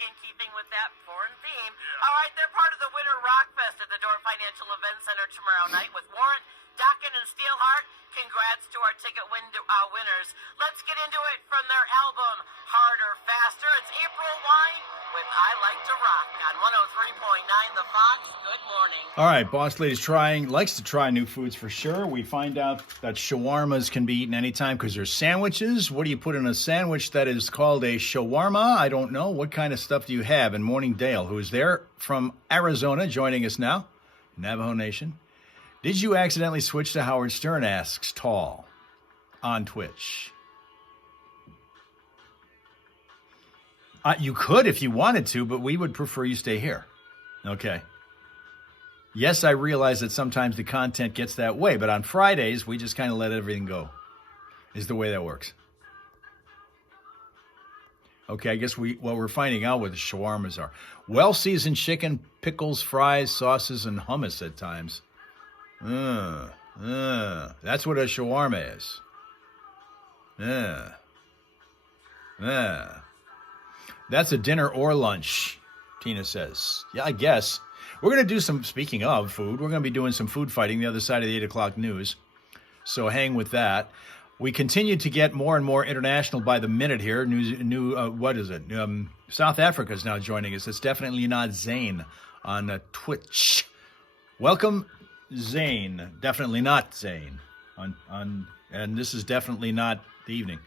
In keeping with that foreign theme. Yeah. All right, they're part of the Winter Rock Fest at the Door Financial Event Center tomorrow night with Warrant, Dockin, and Steelheart. Congrats to our ticket winners. Let's get into it from their album, Harder, Faster. It's April Wine with I Like to Rock on 103.9 The Fox. Good morning. All right, Boss Lady's likes to try new foods for sure. We find out that shawarmas can be eaten anytime because they're sandwiches. What do you put in a sandwich that is called a shawarma? I don't know. What kind of stuff do you have? And Morning Dale, who is there from Arizona, joining us now, Navajo Nation. Did you accidentally switch to Howard Stern, asks Tall on Twitch. You could if you wanted to, but we would prefer you stay here. Okay. Yes, I realize that sometimes the content gets that way, but on Fridays, we just kind of let everything go, is the way that works. Okay, I guess what we're finding out what the shawarmas are. Well-seasoned chicken, pickles, fries, sauces, and hummus at times. That's what a shawarma is. That's a dinner or lunch, Tina says. Yeah, I guess. We're going to do some, speaking of food, we're going to be doing some food fighting the other side of the 8 o'clock news. So hang with that. We continue to get more and more international by the minute here. What is it? South Africa is now joining us. It's definitely not Zane on Twitch. Welcome, Zane. Definitely not Zane. And this is definitely not the evening.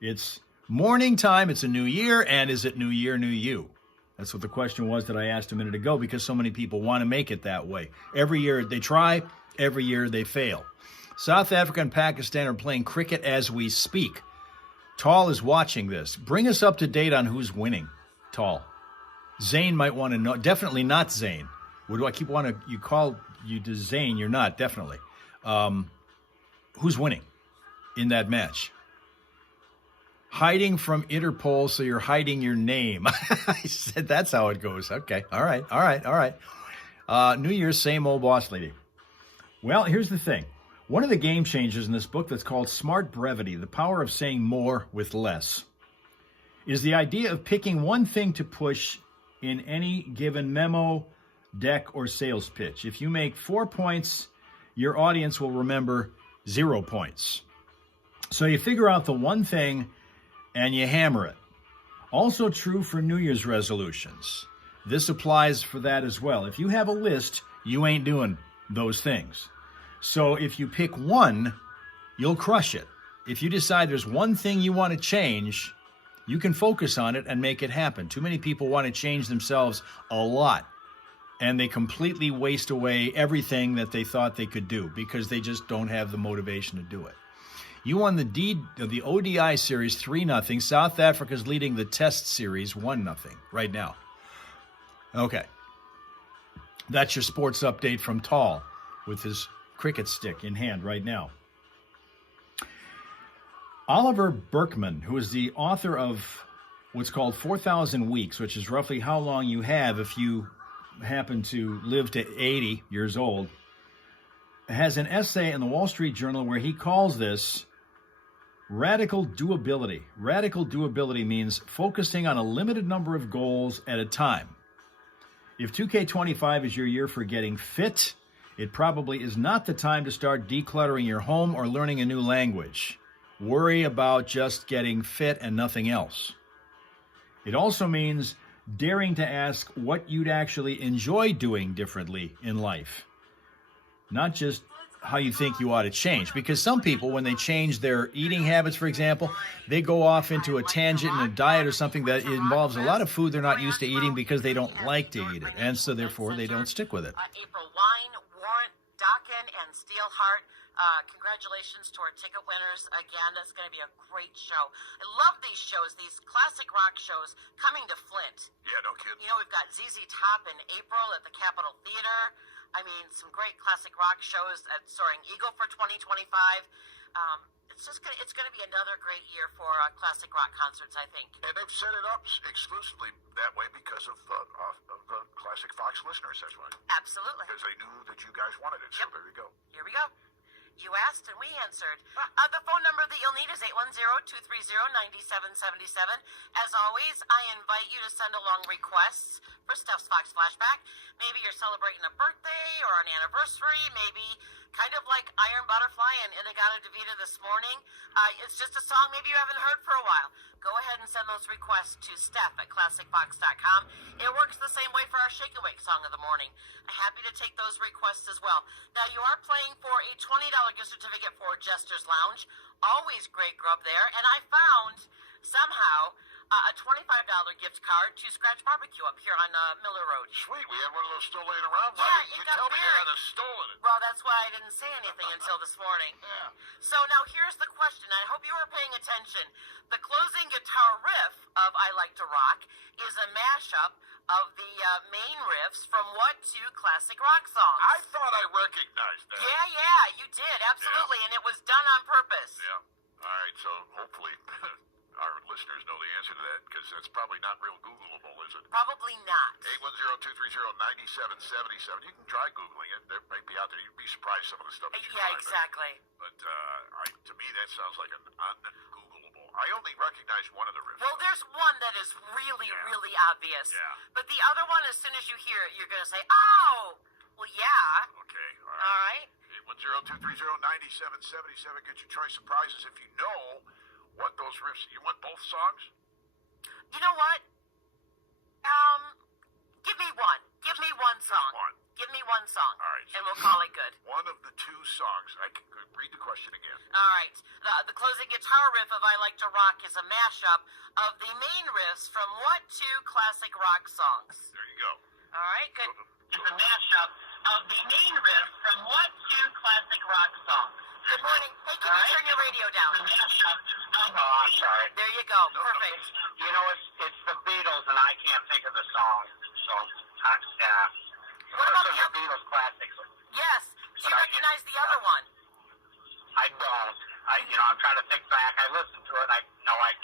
It's morning time. It's a new year. And is it new year, new you? That's what the question was that I asked a minute ago, because so many people want to make it that way. Every year they try. Every year they fail. South Africa and Pakistan are playing cricket as we speak. Tall is watching this. Bring us up to date on who's winning, Tall. Zane might want to know. Definitely not Zane. What do I keep wanting to, you call you to Zane? You're not, definitely. Who's winning in that match? Hiding from Interpol, so you're hiding your name. I said that's how it goes. Okay. All right. New Year's, same old boss lady. Well, here's the thing. One of the game changers in this book that's called Smart Brevity, The Power of Saying More with Less, is the idea of picking one thing to push in any given memo, deck, or sales pitch. If you make 4 points, your audience will remember 0 points. So you figure out the one thing and you hammer it. Also true for New Year's resolutions. This applies for that as well. If you have a list, you ain't doing those things. So if you pick one, you'll crush it. If you decide there's one thing you want to change, you can focus on it and make it happen. Too many people want to change themselves a lot, and they completely waste away everything that they thought they could do because they just don't have the motivation to do it. You won the ODI series 3-0. South Africa's leading the Test series 1-0 right now. Okay. That's your sports update from Tall with his cricket stick in hand right now. Oliver Burkeman, who is the author of what's called 4,000 Weeks, which is roughly how long you have if you happen to live to 80 years old, has an essay in the Wall Street Journal where he calls this radical doability. Radical doability means focusing on a limited number of goals at a time. If 2K25 is your year for getting fit, it probably is not the time to start decluttering your home or learning a new language. Worry about just getting fit and nothing else. It also means daring to ask what you'd actually enjoy doing differently in life. Not just how you think you ought to change. Because some people, when they change their eating habits, for example, they go off into a tangent in a diet or something that involves a lot of food they're not used to eating because they don't like to eat it. And so, therefore, they don't stick with it. April Wine, Warrant, Dokken, and Steelheart. Congratulations to our ticket winners. Again, it's going to be a great show. I love these shows, these classic rock shows coming to Flint. Yeah, no kidding. You know, we've got ZZ Top in April at the Capitol Theater. I mean, some great classic rock shows at Soaring Eagle for 2025. It's going to be another great year for classic rock concerts, I think. And they've set it up exclusively that way because of the Classic Fox listeners, that's why. Absolutely. Because they knew that you guys wanted it, so there you go. Here we go. You asked and we answered. The phone number that you'll need is 810-230-9777. As always, I invite you to send along requests for Steph's Fox Flashback. Maybe you're celebrating a birthday or an anniversary, maybe kind of like Iron Butterfly and Inagata Devita this morning. It's just a song maybe you haven't heard for a while. Go ahead and send those requests to Steph at ClassicFox.com. It works the same way for our Shake Awake song of the morning. I'm happy to take those requests as well. Now, you are playing for a $20 gift certificate for Jester's Lounge. Always great grub there. And I found, somehow, a $25 gift card to Scratch Barbecue up here on Miller Road. Sweet, we have one of those still laying around. Yeah, Why it didn't you got tell me you buried. had a stolen it? Well, that's why I didn't say anything until this morning. Yeah. So now here's the question. I hope you were paying attention. The closing guitar riff of I Like to Rock is a mashup of the main riffs from what two classic rock songs? I thought I recognized that. Yeah, you did, absolutely, and it was done on purpose. Yeah. All right, so hopefully our listeners know the answer to that, because that's probably not real Googleable, is it? Probably not. 810-230-9777. You can try Googling it. There might be out there. You'd be surprised some of the stuff that you Yeah, find. exactly. But to me, that sounds like an un-Googleable. I only recognize one of the riffs. Well, there's one that is really, really obvious. Yeah. But the other one, as soon as you hear it, you're going to say, oh, yeah. Okay, All right. 810-230-9777. Get your choice of prizes if you know what those riffs. You want both songs? You know what? Give me one. Give me one song. One. Give me one song. All right. And we'll call it good. One of the two songs. I can read the question again. All right. The closing guitar riff of I Like to Rock is a mashup of the main riffs from what two classic rock songs? There you go. All right, good. It's a mashup of the main riff from what two classic rock songs? Good morning. Hey, can you turn your radio down? Oh, I'm sorry. There you go. Perfect. You know, it's the Beatles, and I can't think of the song. So, yeah. What about Those the are Beatles classics. Yes. Do you recognize the other one? I don't. I'm trying to think back. I listened to it. I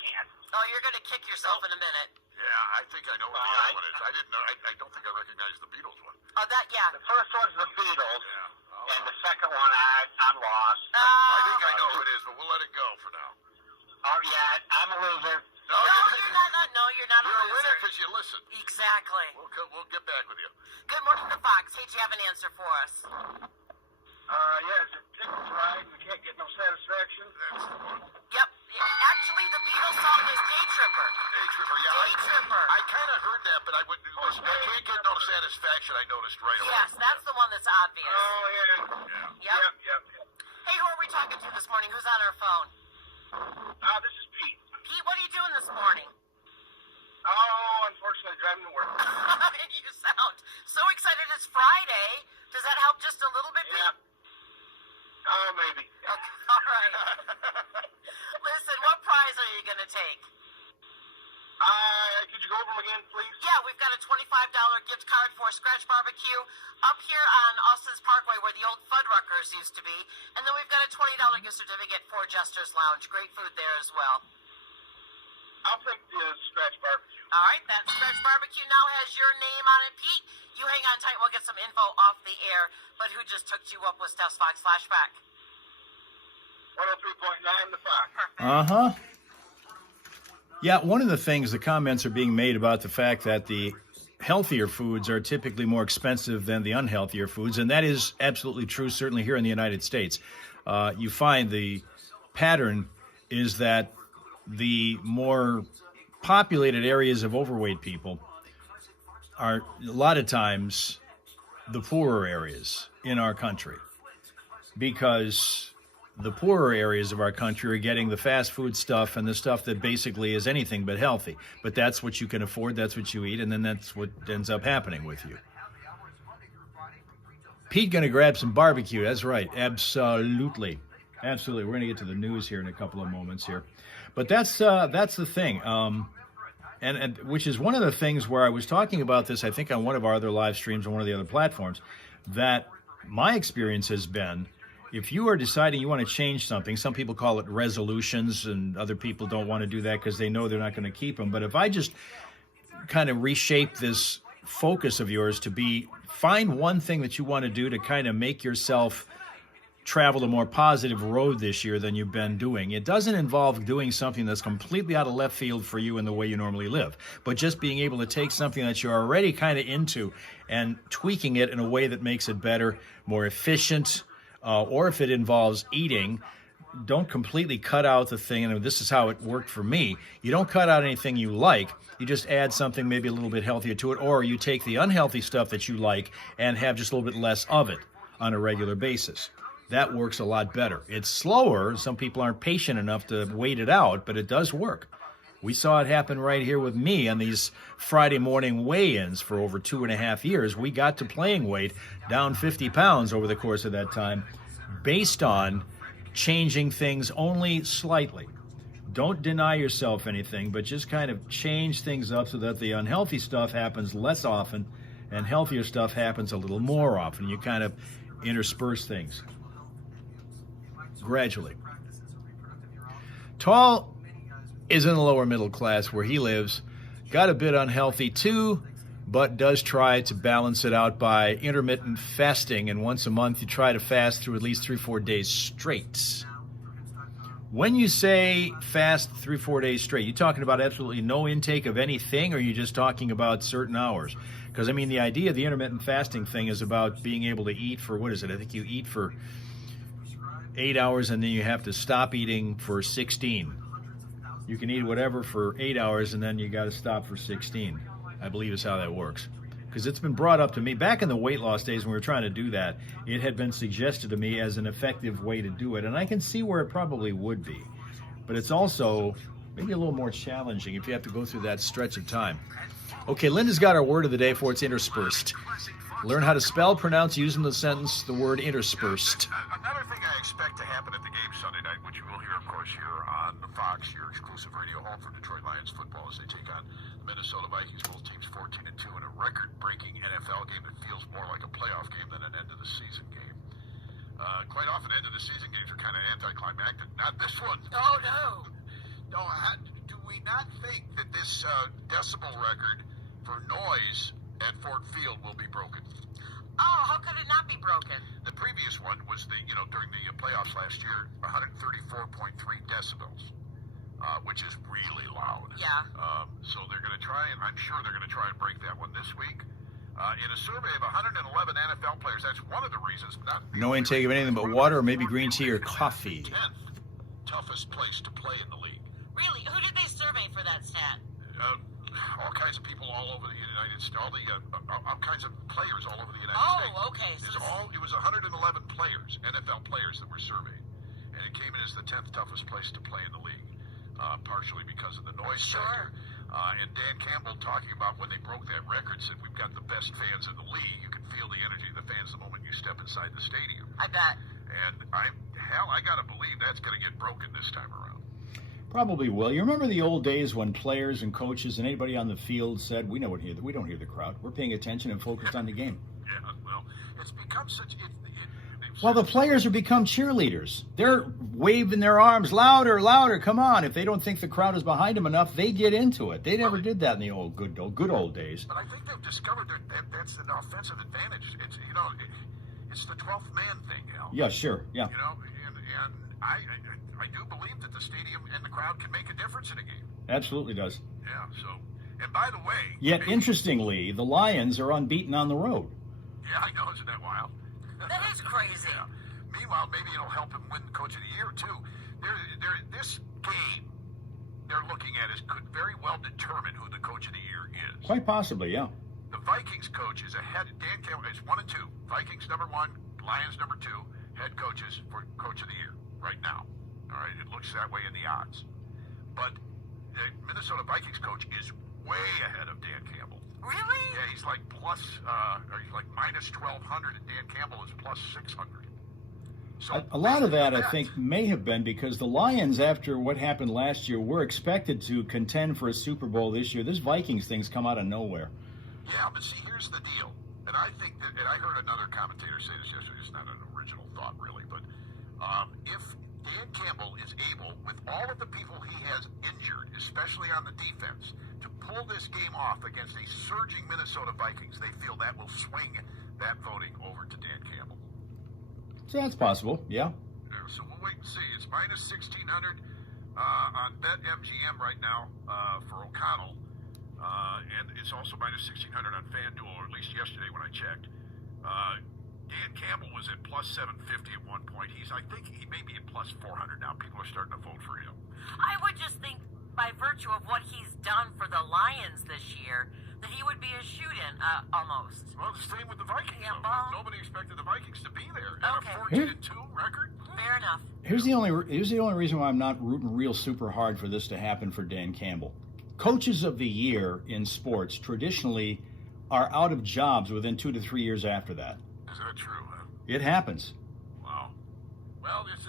can't. Oh, you're going to kick yourself in a minute. Yeah, I think I know what the other one is. I didn't know. I don't think I recognized the Beatles one. Oh, yeah. The first one's the Beatles, Yeah. and the second one, I'm lost. I think I know who it is, but we'll let it go for now. Oh, yeah, I'm a loser. No, No, you're not. No, you're not You're a winner loser. because you listen. Exactly. We'll get back with you. Good morning, the Fox. Hey, do you have an answer for us? Yeah, it's a tickets ride. We can't get no satisfaction. That's the one. Yep. Actually, the Beatles song is Day Tripper. Day Tripper, yeah. Day Tripper. I kind of heard that, but I wouldn't listen. I can't get no satisfaction. I noticed right away. Yes, that's the one that's obvious. Oh, yeah. Yep. Yep. Hey, who are we talking to this morning? Who's on our phone? This is Pete. Pete, what are you doing this morning? Oh, unfortunately, driving to work. You sound so excited. It's Friday. Does that help just a little bit, Pete? Yeah. Oh, maybe. Okay, all right. Listen, what prize are you going to take? Could you go over them again, please? Yeah, we've got a $25 gift card for Scratch Barbecue up here on Austin's Parkway where the old Fuddruckers used to be. And then we've got a $20 gift certificate for Jester's Lounge. Great food there as well. I'll take the Scratch Barbecue. All right, that Scratch Barbecue now has your name on it, Pete. You hang on tight. We'll get some info off the air. But who just hooked you up with Steph's Fox Flashback? 103.9 The Fox. Uh-huh. Yeah, one of the things, the comments are being made about the fact that the healthier foods are typically more expensive than the unhealthier foods, and that is absolutely true, certainly here in the United States. You find the pattern is that the more populated areas of overweight people are a lot of times the poorer areas in our country, because the poorer areas of our country are getting the fast food stuff and the stuff that basically is anything but healthy. But that's what you can afford, that's what you eat, and then that's what ends up happening with you. Pete gonna grab some barbecue, that's right, absolutely. Absolutely, we're gonna get to the news here in a couple of moments here. But that's the thing, and which is one of the things where I was talking about this, I think on one of our other live streams on one of the other platforms, that my experience has been, if you are deciding you want to change something, some people call it resolutions, and other people don't want to do that because they know they're not going to keep them. But if I just kind of reshape this focus of yours to be, find one thing that you want to do to kind of make yourself travel a more positive road this year than you've been doing. It doesn't involve doing something that's completely out of left field for you in the way you normally live, but just being able to take something that you're already kind of into and tweaking it in a way that makes it better, more efficient, or if it involves eating, don't completely cut out the thing. And this is how it worked for me. You don't cut out anything you like. You just add something maybe a little bit healthier to it, or you take the unhealthy stuff that you like and have just a little bit less of it on a regular basis. That works a lot better. It's slower. Some people aren't patient enough to wait it out, but it does work. We saw it happen right here with me on these Friday morning weigh-ins for over 2.5 years. We got to playing weight down 50 pounds over the course of that time based on changing things only slightly. Don't deny yourself anything, but just kind of change things up so that the unhealthy stuff happens less often and healthier stuff happens a little more often. You kind of intersperse things gradually. Tall is in the lower middle class where he lives, got a bit unhealthy too, but does try to balance it out by intermittent fasting, and once a month you try to fast through at least 3-4 days straight. When you say fast 3-4 days straight, you talking about absolutely no intake of anything, or are you just talking about certain hours? Because, I mean, the idea of the intermittent fasting thing is about being able to eat for, what is it? I think you eat for 8 hours and then you have to stop eating for 16. You can eat whatever for 8 hours and then you got to stop for 16. I believe is how that works. Because it's been brought up to me back in the weight loss days when we were trying to do that. It had been suggested to me as an effective way to do it, and I can see where it probably would be. But it's also maybe a little more challenging if you have to go through that stretch of time. Okay, Linda's got our word of the day for it's interspersed. Learn how to spell, pronounce, use in the sentence the word interspersed. Another thing I expect to happen at the game Sunday night, which you will hear, of course, here on the Fox, your exclusive radio home for Detroit Lions football, as they take on the Minnesota Vikings. Both teams 14-2 in a record-breaking NFL game that feels more like a playoff game than an end-of-the-season game. Quite often, end-of-the-season games are kind of anticlimactic. Not this one. Oh, no. No, do we not think that this decibel record for noise at Ford Field will be broken? Oh, how could it not be broken? The previous one was during the playoffs last year, 134.3 decibels, which is really loud. Yeah. So they're going to try, and I'm sure they're going to try and break that one this week. In a survey of 111 NFL players, that's one of the reasons. No intake of anything but water or maybe green tea or coffee. 10th toughest place to play in the league. Really? Who did they survey for that stat? All kinds of people all over the United States, all kinds of players all over the United States. Oh, okay. So It was 111 players, NFL players that were surveyed, and it came in as the 10th toughest place to play in the league, partially because of the noise factor. And Dan Campbell talking about when they broke that record said we've got the best fans in the league. You can feel the energy of the fans the moment you step inside the stadium. I bet. And I got to believe that's going to get broken this time around. Probably will. You remember the old days when players and coaches and anybody on the field said, we don't hear the crowd. We're paying attention and focused on the game. Yeah, well, it's become such... Well, the players have become cheerleaders. They're waving their arms louder, louder. Come on. If they don't think the crowd is behind them enough, they get into it. They never did that in the good old days. But I think they've discovered that that's an offensive advantage. It's it's the 12th man thing, Al. Yeah, sure. Yeah. And I do believe that the stadium and the crowd can make a difference in a game. Absolutely does. Yeah. So, and by the way, yet interestingly, the Lions are unbeaten on the road. Yeah, I know. Isn't that wild? That is crazy. Yeah. Meanwhile, maybe it'll help him win Coach of the Year, too. This game they're looking at could very well determine who the Coach of the Year is. Quite possibly, yeah. The Vikings coach is ahead. Dan Campbell is 1 and 2. Vikings number 1, Lions number 2, head coaches for Coach of the Year right now. All right, it looks that way in the odds. But the Minnesota Vikings coach is way ahead of Dan Campbell. Really? Yeah, he's like minus 1,200, and Dan Campbell is plus 600. So a lot of that, I think, may have been because the Lions, after what happened last year, were expected to contend for a Super Bowl this year. This Vikings thing's come out of nowhere. Yeah, but see, here's the deal. And I think that, and I heard another commentator say this yesterday, it's not an original thought really, but if Dan Campbell is able, with all of the people he has injured, especially on the defense, to pull this game off against a surging Minnesota Vikings, they feel that will swing that voting over to Dan Campbell. So that's possible, yeah. So we'll wait and see. It's minus 1,600 on BetMGM right now for O'Connell. And it's also minus 1,600 on FanDuel, or at least yesterday when I checked. Dan Campbell was at plus 750 at one point. I think he may be at plus 400 now. People are starting to vote for him. I would just think, by virtue of what he's done for the Lions this year, that he would be a shoot-in, almost. Well, the same with the Vikings. Yeah, well, nobody expected the Vikings to be there. At okay. a 14-2 record. Fair enough. Here's the only reason why I'm not rooting real super hard for this to happen for Dan Campbell. Coaches of the year in sports traditionally are out of jobs within 2 to 3 years after that. Is that true? Huh? It happens. Wow. Well, this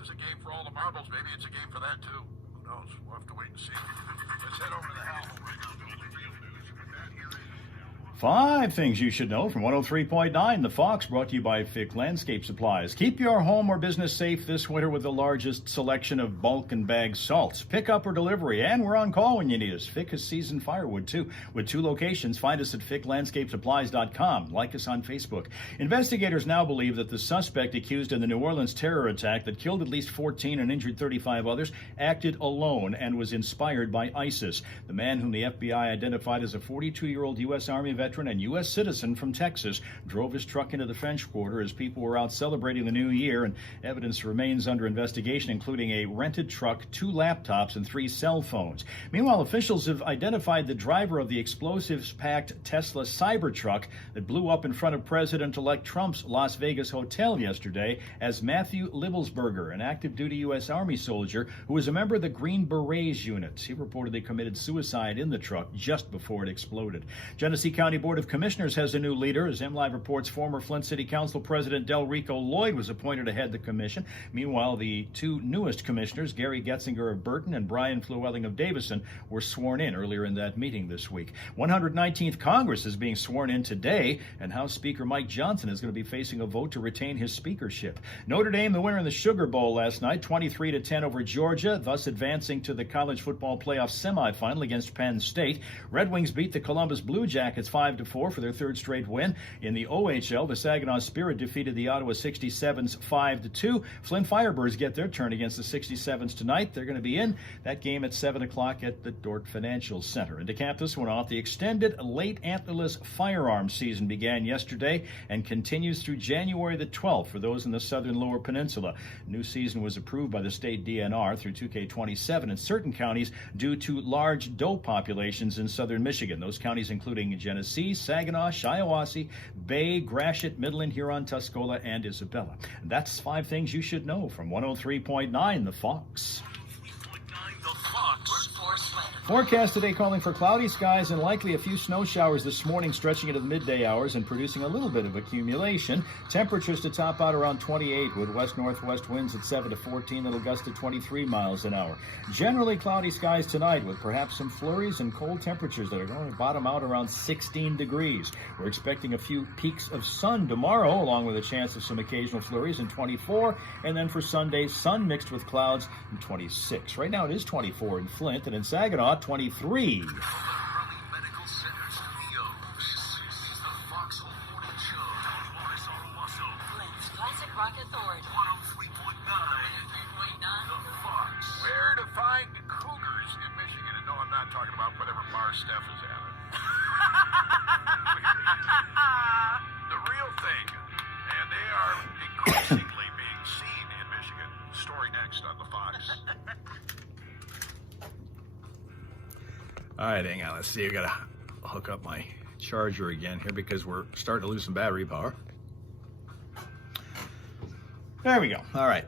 is a game for all the marbles. Maybe it's a game for that too. Who knows? We'll have to wait and see. Let's head over to the Hal right now. Bill, the real news. And that here is 5 things you should know from 103.9 The Fox, brought to you by Fick Landscape Supplies. Keep your home or business safe this winter with the largest selection of bulk and bag salts. Pick up or delivery, and we're on call when you need us. Fick has seasoned firewood, too. With 2 locations, find us at ficklandscapesupplies.com. Like us on Facebook. Investigators now believe that the suspect accused in the New Orleans terror attack that killed at least 14 and injured 35 others acted alone and was inspired by ISIS. The man whom the FBI identified as a 42-year-old U.S. Army veteran veteran and U.S. citizen from Texas drove his truck into the French Quarter as people were out celebrating the new year, and evidence remains under investigation, including a rented truck, 2 laptops, and 3 cell phones. Meanwhile, officials have identified the driver of the explosives-packed Tesla Cybertruck that blew up in front of President-elect Trump's Las Vegas hotel yesterday as Matthew Libelsberger, an active-duty U.S. Army soldier who was a member of the Green Berets unit. He reportedly committed suicide in the truck just before it exploded. Genesee County Board of Commissioners has a new leader. As MLive reports, former Flint City Council President Delrico Lloyd was appointed to head the commission. Meanwhile, the 2 newest commissioners, Gary Getzinger of Burton and Brian Flewelling of Davison, were sworn in earlier in that meeting this week. 119th Congress is being sworn in today, and House Speaker Mike Johnson is going to be facing a vote to retain his speakership. Notre Dame, the winner in the Sugar Bowl last night, 23-10 over Georgia, thus advancing to the college football playoff semifinal against Penn State. Red Wings beat the Columbus Blue Jackets 5-4 for their 3rd straight win. In the OHL, the Saginaw Spirit defeated the Ottawa 67s 5-2. Flint Firebirds get their turn against the 67s tonight. They're going to be in that game at 7 o'clock at the Dordt Financial Center. And to cap this one off, the extended late antlerless firearms season began yesterday and continues through January the 12th for those in the southern Lower Peninsula. New season was approved by the state DNR through 2K27 in certain counties due to large doe populations in southern Michigan. Those counties including Genesee, Saginaw, Shiawassee, Bay, Gratiot, Midland, Huron, Tuscola, and Isabella. And that's 5 things you should know from 103.9 The Fox. Forecast today calling for cloudy skies and likely a few snow showers this morning, stretching into the midday hours and producing a little bit of accumulation. Temperatures to top out around 28 with west-northwest winds at 7 to 14 that'll gust to 23 miles an hour. Generally cloudy skies tonight with perhaps some flurries and cold temperatures that are going to bottom out around 16 degrees. We're expecting a few peaks of sun tomorrow, along with a chance of some occasional flurries in 24. And then for Sunday, sun mixed with clouds in 26. Right now it is 24 in Flint, and in Saginaw, 23. Medical Center Studios. This is the Fox Home Morning Show. Morris Orowasso. Flint's Classic Rock Authority. 103.9. The Fox. Where to find cougars in Michigan? And no, I'm not talking about whatever bar Steph is having. The real thing. And they are increasingly being seen in Michigan. Story next on the Fox. All right, hang on. Let's see. I got to hook up my charger again here because we're starting to lose some battery power. There we go. All right.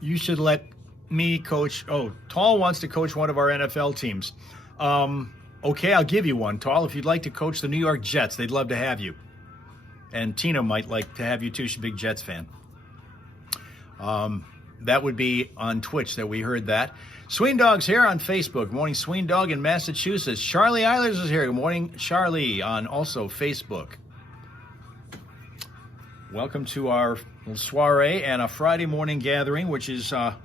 You should let me coach. Oh, Tall wants to coach one of our NFL teams. Okay, I'll give you one, Tall. If you'd like to coach the New York Jets, they'd love to have you. And Tina might like to have you too. She's a big Jets fan. That would be on Twitch that we heard that. Sween Dog's here on Facebook. Good morning, Sween Dog in Massachusetts. Charlie Eilers is here. Good morning, Charlie, on also Facebook. Welcome to our little soiree and a Friday morning gathering, which is the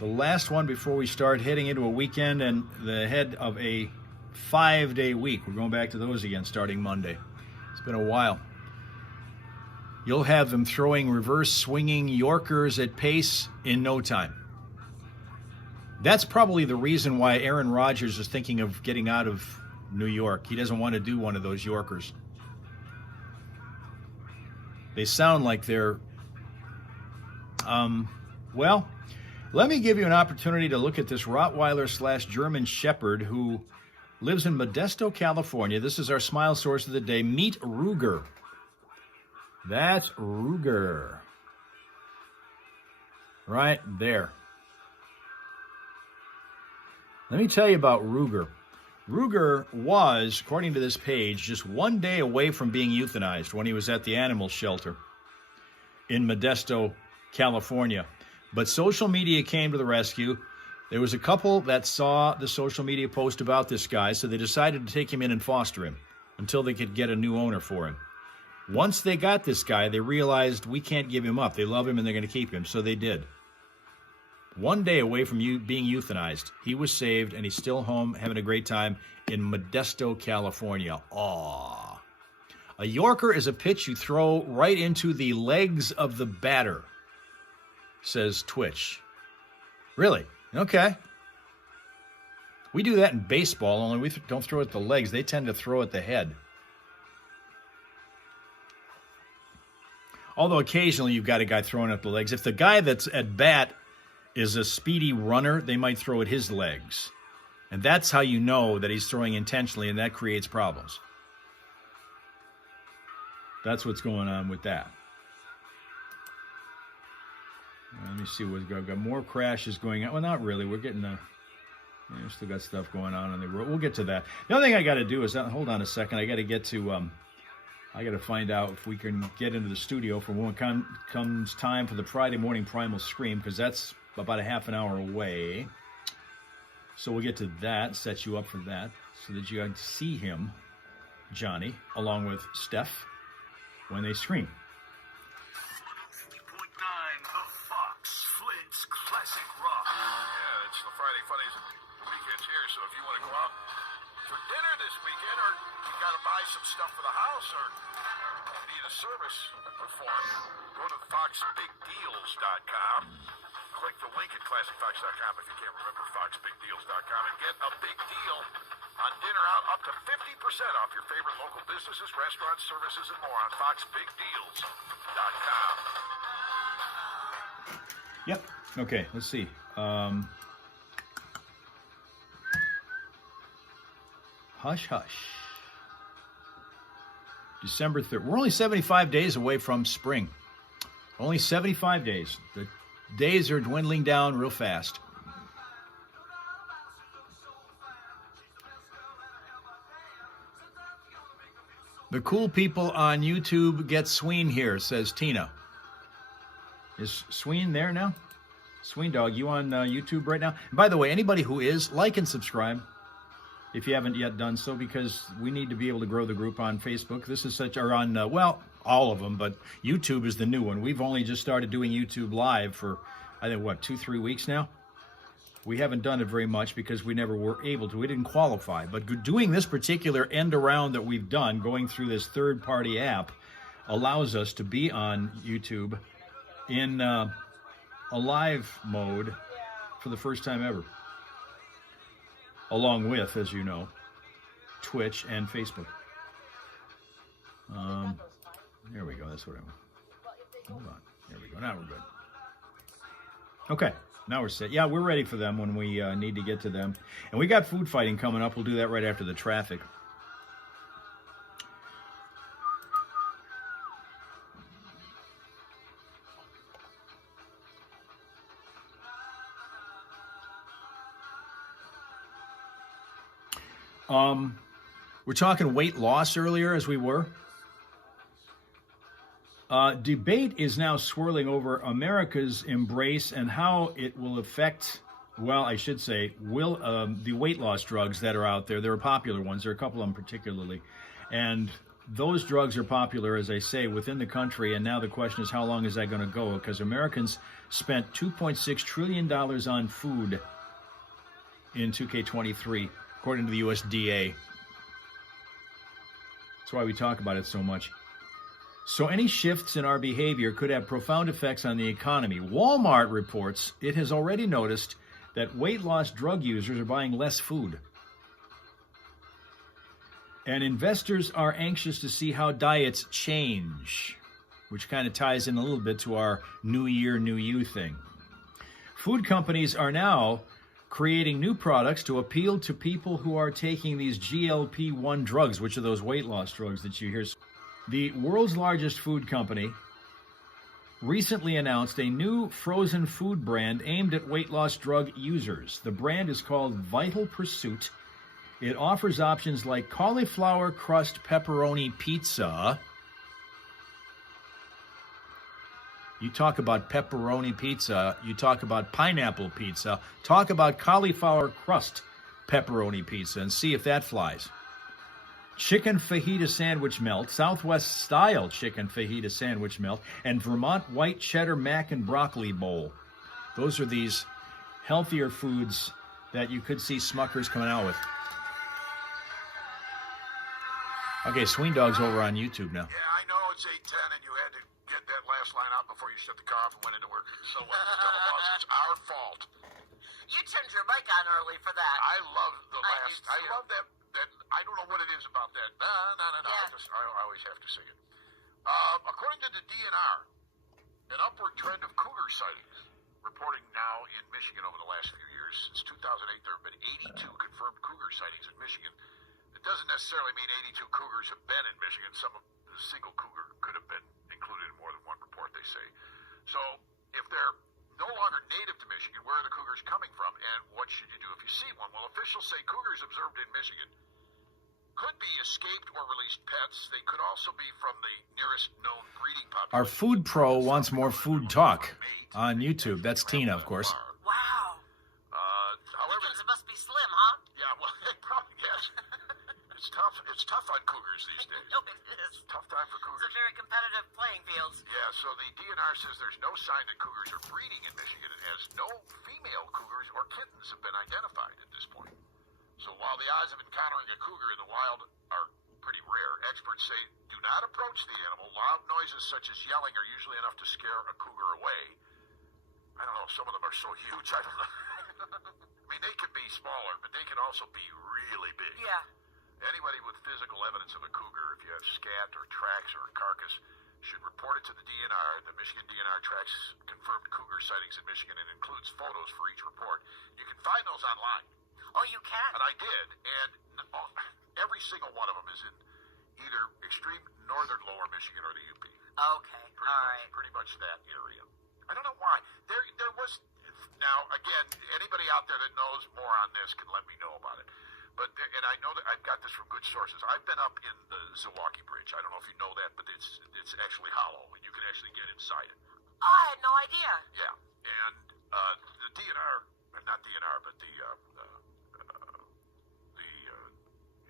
last one before we start heading into a weekend and the head of a 5-day week. We're going back to those again starting Monday. It's been a while. You'll have them throwing reverse swinging Yorkers at pace in no time. That's probably the reason why Aaron Rodgers is thinking of getting out of New York. He doesn't want to do one of those Yorkers. They sound like they're, well, let me give you an opportunity to look at this Rottweiler/German Shepherd who lives in Modesto, California. This is our smile source of the day. Meet Ruger. That's Ruger. Right there. Let me tell you about Ruger. Ruger was, according to this page, just 1 day away from being euthanized when he was at the animal shelter in Modesto, California. But social media came to the rescue. There was a couple that saw the social media post about this guy, so they decided to take him in and foster him until they could get a new owner for him. Once they got this guy, they realized we can't give him up. They love him and they're going to keep him, so they did. 1 day away from being euthanized, he was saved, and he's still home having a great time in Modesto, California. Aww. A Yorker is a pitch you throw right into the legs of the batter, says Twitch. Really? Okay. We do that in baseball, only we don't throw at the legs. They tend to throw at the head. Although occasionally you've got a guy throwing at the legs. If the guy that's at bat is a speedy runner, they might throw at his legs. And that's how you know that he's throwing intentionally, and that creates problems. That's what's going on with that. Let me see what's going on. Got more crashes going on. Well, not really. We're getting we still got stuff going on the road. We'll get to that. The other thing I got to do is, hold on a second. I got to get to, I got to find out if we can get into the studio for when it comes time for the Friday morning Primal Scream, because that's about a half an hour away. So we'll get to that, set you up for that, so that you can see him, Johnny, along with Steph, when they scream. 3.9, The Fox, Flint's Classic Rock. Yeah, it's the Friday Funnies and the weekend's here, so if you want to go out for dinner this weekend, or you got to buy some stuff for the house, or need a service performed, go to foxbigdeals.com. Click the link at classicfox.com if you can't remember foxbigdeals.com and get a big deal on dinner out up to 50% off your favorite local businesses, restaurants, services, and more on foxbigdeals.com. Yep. Okay, let's see. Hush, hush. December 3rd. We're only 75 days away from spring. Only 75 days. The days are dwindling down real fast. The cool people on YouTube get Sween here, says Tina. Is Sween there now? Sween Dog, you on YouTube right now? And by the way, anybody who is, like and subscribe if you haven't yet done so, because we need to be able to grow the group on Facebook. This is such, or on, all of them, but YouTube is the new one. We've only just started doing YouTube Live for, I think, 2-3 weeks now? We haven't done it very much because we never were able to. We didn't qualify. But doing this particular end around that we've done, going through this third-party app, allows us to be on YouTube in a live mode for the first time ever. Along with, as you know, Twitch and Facebook. There we go. That's what I want. Hold on. There we go. Now we're good. Okay. Now we're set. Yeah, we're ready for them when we need to get to them. And we got food fighting coming up. We'll do that right after the traffic. We're talking weight loss earlier, as we were. Debate is now swirling over America's embrace and how it will affect, well, I should say, the weight loss drugs that are out there. There are popular ones. There are a couple of them particularly. And those drugs are popular, as I say, within the country. And now the question is, how long is that going to go? Because Americans spent $2.6 trillion on food in 2K23, according to the USDA. That's why we talk about it so much. So any shifts in our behavior could have profound effects on the economy. Walmart reports it has already noticed that weight loss drug users are buying less food. And investors are anxious to see how diets change, which kind of ties in a little bit to our New Year, New You thing. Food companies are now creating new products to appeal to people who are taking these GLP-1 drugs, which are those weight loss drugs that you hear. The world's largest food company recently announced a new frozen food brand aimed at weight loss drug users. The brand is called Vital Pursuit. It offers options like cauliflower crust pepperoni pizza. You talk about pepperoni pizza, you talk about pineapple pizza, talk about cauliflower crust pepperoni pizza and see if that flies. Chicken fajita sandwich melt, Southwest-style chicken fajita sandwich melt, and Vermont white cheddar mac and broccoli bowl. Those are these healthier foods that you could see Smucker's coming out with. Okay, Sween Dog's over on YouTube now. Yeah, I know it's 8:10 and you had to get that last line out before you shut the car off and went into work. So what? Just tell the boss it's our fault. You turned your mic on early for that. I love the last. I do too. I love that. I don't know what it is about that. No. Yeah. I always have to sing it. According to the DNR, an upward trend of cougar sightings reporting now in Michigan over the last few years. Since 2008, there have been 82 confirmed cougar sightings in Michigan. It doesn't necessarily mean 82 cougars have been in Michigan. A single cougar could have been included in more than one report, they say. So if they're no longer native to Michigan, where are the cougars coming from, and what should you do if you see one? Well, officials say cougars observed in Michigan could be escaped or released pets. They could also be from the nearest known breeding population. Our food pro wants more food talk on YouTube. That's Tina, of course. Wow. However, It must be slim, huh? yeah, well, probably yes. It's tough. It's tough on cougars these days. No, it is. Tough time for It's cougars. a very competitive playing field. Yeah, so the DNR says there's no sign that cougars are breeding in Michigan, as no female cougars or kittens have been identified at this point. So while the odds of encountering a cougar in the wild are pretty rare, experts say do not approach the animal. Loud noises such as yelling are usually enough to scare a cougar away. I don't know, some of them are so huge, I don't know. I mean, they can be smaller, but they can also be really big. Yeah. Anybody with physical evidence of a cougar, if you have scat or tracks or a carcass, should report it to the DNR. The Michigan DNR tracks confirmed cougar sightings in Michigan and includes photos for each report. You can find those online. Oh, you can? And I did, and every single one of them is in either extreme northern lower Michigan or the UP. Okay. All right. Pretty much that area. I don't know why. There was, now, again, anybody out there that knows more on this can let me know about it. But, and I know that I've got this from good sources. I've been up in the Zilwaukee Bridge. I don't know if you know that, but it's actually hollow, and you can actually get inside it. Oh, I had no idea. Yeah, and the DNR, not DNR, but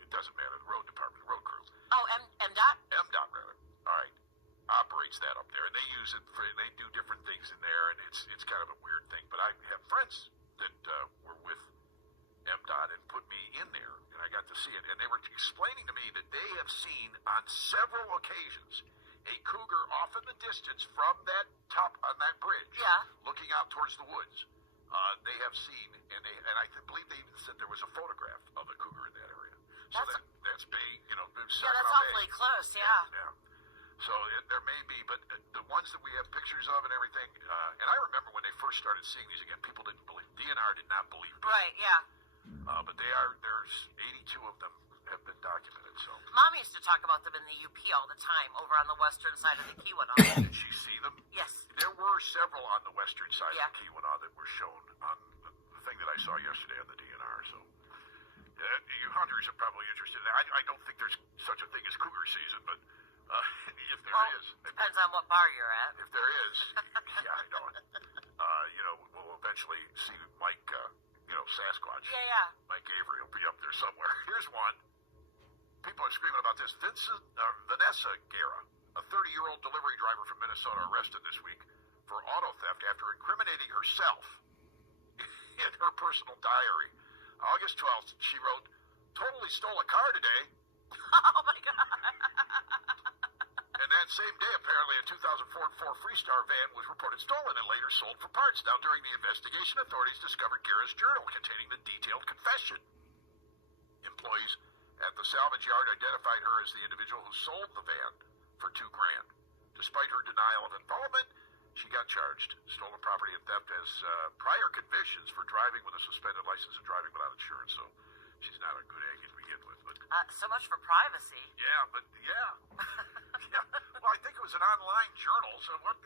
it doesn't matter, the road department, road crew. Oh, MDOT? MDOT, rather. All right, operates that up there, and they use it for, they do different things in there, and it's kind of a weird thing. But I have friends that were with MDOT and put me in there, and I got to see it, and they were explaining to me that they have seen on several occasions a cougar off in the distance from that top on that bridge, Yeah. looking out towards the woods. They have seen, and I believe they even said there was a photograph of a cougar in that area. So that's big, Yeah, that's awfully close, yeah. Yeah. So there may be, but the ones that we have pictures of and everything, and I remember when they first started seeing these again, people didn't believe. DNR did not believe me. Right, yeah. But there's 82 of them have been documented. So Mom used to talk about them in the UP all the time, over on the western side of the Keweenaw. did she see them? Yes. There were several on the western side Yeah. of Keweenaw that were shown on the thing that I saw yesterday on the DNR. So you hunters are probably interested in that. I don't think there's such a thing as cougar season, but if there is, Depends on what bar you're at. if there is, yeah, I know it. We'll eventually see Mike, Sasquatch. Yeah. Mike Avery will be up there somewhere. Here's one. People are screaming about this. Vanessa Guerra, a 30-year-old delivery driver from Minnesota, arrested this week for auto theft after incriminating herself in her personal diary. August 12th, she wrote, "Totally stole a car today." Oh, my God. And that same day, apparently, a 2004 Ford Freestar van was reported stolen and later sold for parts. Now, during the investigation, authorities discovered Guerra's journal containing the detailed confession. Employees at the salvage yard identified her as the individual who sold the van for $2,000. Despite her denial of involvement, she got charged. Stolen property and theft has prior convictions for driving with a suspended license and driving without insurance. So she's not a good egg to begin with. But So much for privacy. yeah. Yeah. Well, I think it was an online journal. So what?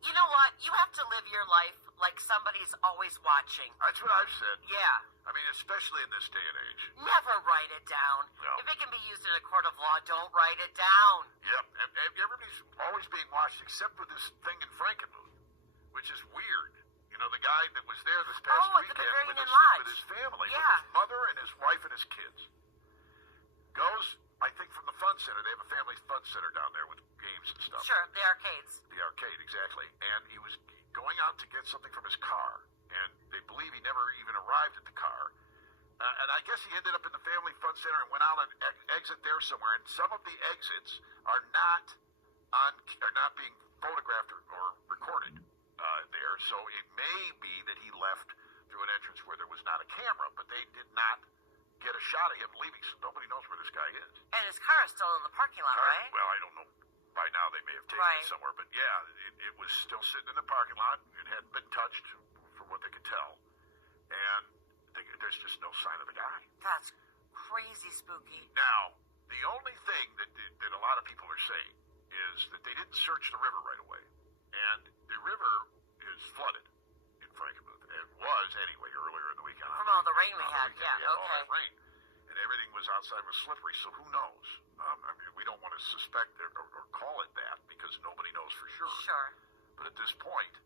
You know what? You have to live your life like somebody's always watching. That's what I've said. Yeah. I mean, especially in this day and age. Never write it down. No. If it can be used in a court of law, don't write it down. Yep. And everybody's always being watched except with this thing in Frankenmuth, which is weird. The guy that was there this past at the weekend Bavarian with Lodge. his family, with Yeah. his mother and his wife and his kids. Goes, I think, from the fun center. They have a family fun center down there with games and stuff. Sure, the arcades. The arcade, exactly. And he was going out to get something from his car, and they believe he never even arrived at the car. And I guess he ended up in the family fun center and went out and exit there somewhere. And some of the exits are not not being photographed or recorded there. So it may be that he left through an entrance where there was not a camera, but they did not get a shot of him leaving, so nobody knows where this guy is. And his car is still in the parking lot, right? Well, I don't know. By now they may have taken it somewhere, but yeah, it was still sitting in the parking lot. It hadn't been touched, from what they could tell, and there's just no sign of the guy. That's crazy spooky. Now, the only thing that a lot of people are saying is that they didn't search the river right away, and the river is flooded in Frankenmuth. It was anyway earlier in the weekend. From all the rain we had, all that rain, and everything was outside was slippery. So who knows? I mean, we don't want to suspect or call it that because nobody knows for sure. Sure. But at this point,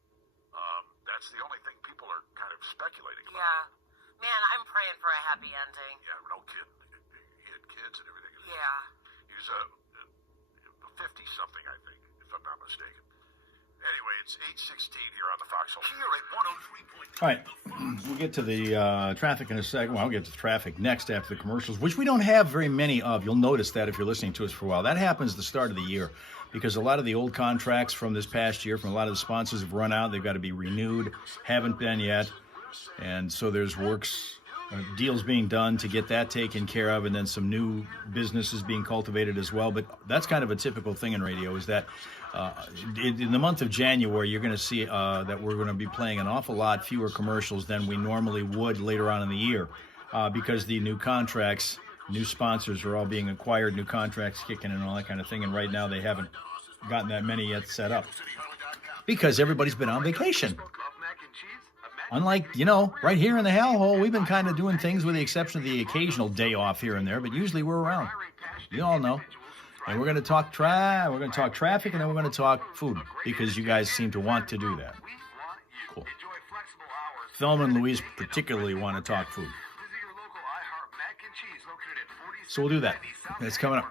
that's the only thing people are kind of speculating about. Yeah. Man, I'm praying for a happy ending. Yeah, no kidding. He had kids and everything. Yeah. He was 50-something, I think, if I'm not mistaken. Anyway, it's 8:16 here on the Foxhole. Here at 103.9. All right, we'll get to the traffic in a second. Well, I'll get to the traffic next after the commercials, which we don't have very many of. You'll notice that if you're listening to us for a while. That happens at the start of the year because a lot of the old contracts from this past year, from a lot of the sponsors have run out. They've got to be renewed. Haven't been yet. And so there's deals being done to get that taken care of, and then some new businesses being cultivated as well. But that's kind of a typical thing in radio, is that in the month of January, you're going to see that we're going to be playing an awful lot fewer commercials than we normally would later on in the year because the new contracts, new sponsors are all being acquired, new contracts kicking in and all that kind of thing. And right now they haven't gotten that many yet set up because everybody's been on vacation. Unlike, right here in the hellhole, we've been kind of doing things with the exception of the occasional day off here and there, but usually we're around. You all know. And we're going to talk traffic, and then we're going to talk food because you guys seem to want to do that. Cool. Thelma and Louise particularly want to talk food. So we'll do that. That's coming up.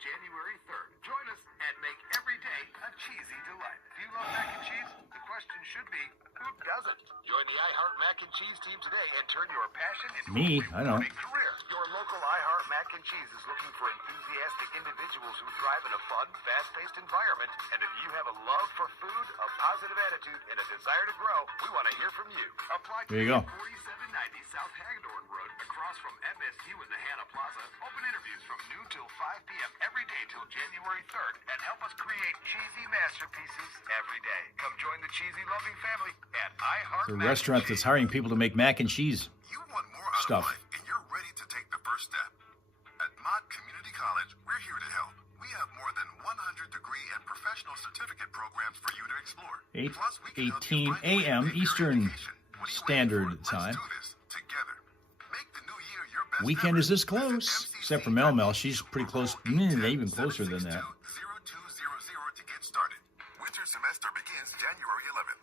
January 3rd. Join us and make every day a cheesy delight. Do you love mac and cheese? The question should be, who doesn't? Join the iHeart Mac and Cheese team today and turn your passion into a rewarding career. Your local iHeart Mac and Cheese is looking for enthusiastic individuals who thrive in a fun, fast-paced environment. And if you have a love for food, a positive attitude, and a desire to grow, we want to hear from you. Apply there you go. 4790 South Hagedorn Road, across from MSU in the Hannah Plaza. Open interviews from noon till 5 p.m. every day till January 3rd, and help us create cheesy masterpieces every day. Come join the cheesy-loving family at iHeart. The restaurant that's hiring people to make mac and cheese You want more out stuff. of life, and you're ready to take the first step. At Mott Community College, we're here to help. We have more than 100 degree and professional certificate programs for you to explore. 8:18 a.m. Eastern Standard Time. Let's do this together. Make the new year your best Weekend ever. is this close, except for Mel. She's pretty close, even closer than that. 0200 to get started. Winter semester begins January 11th.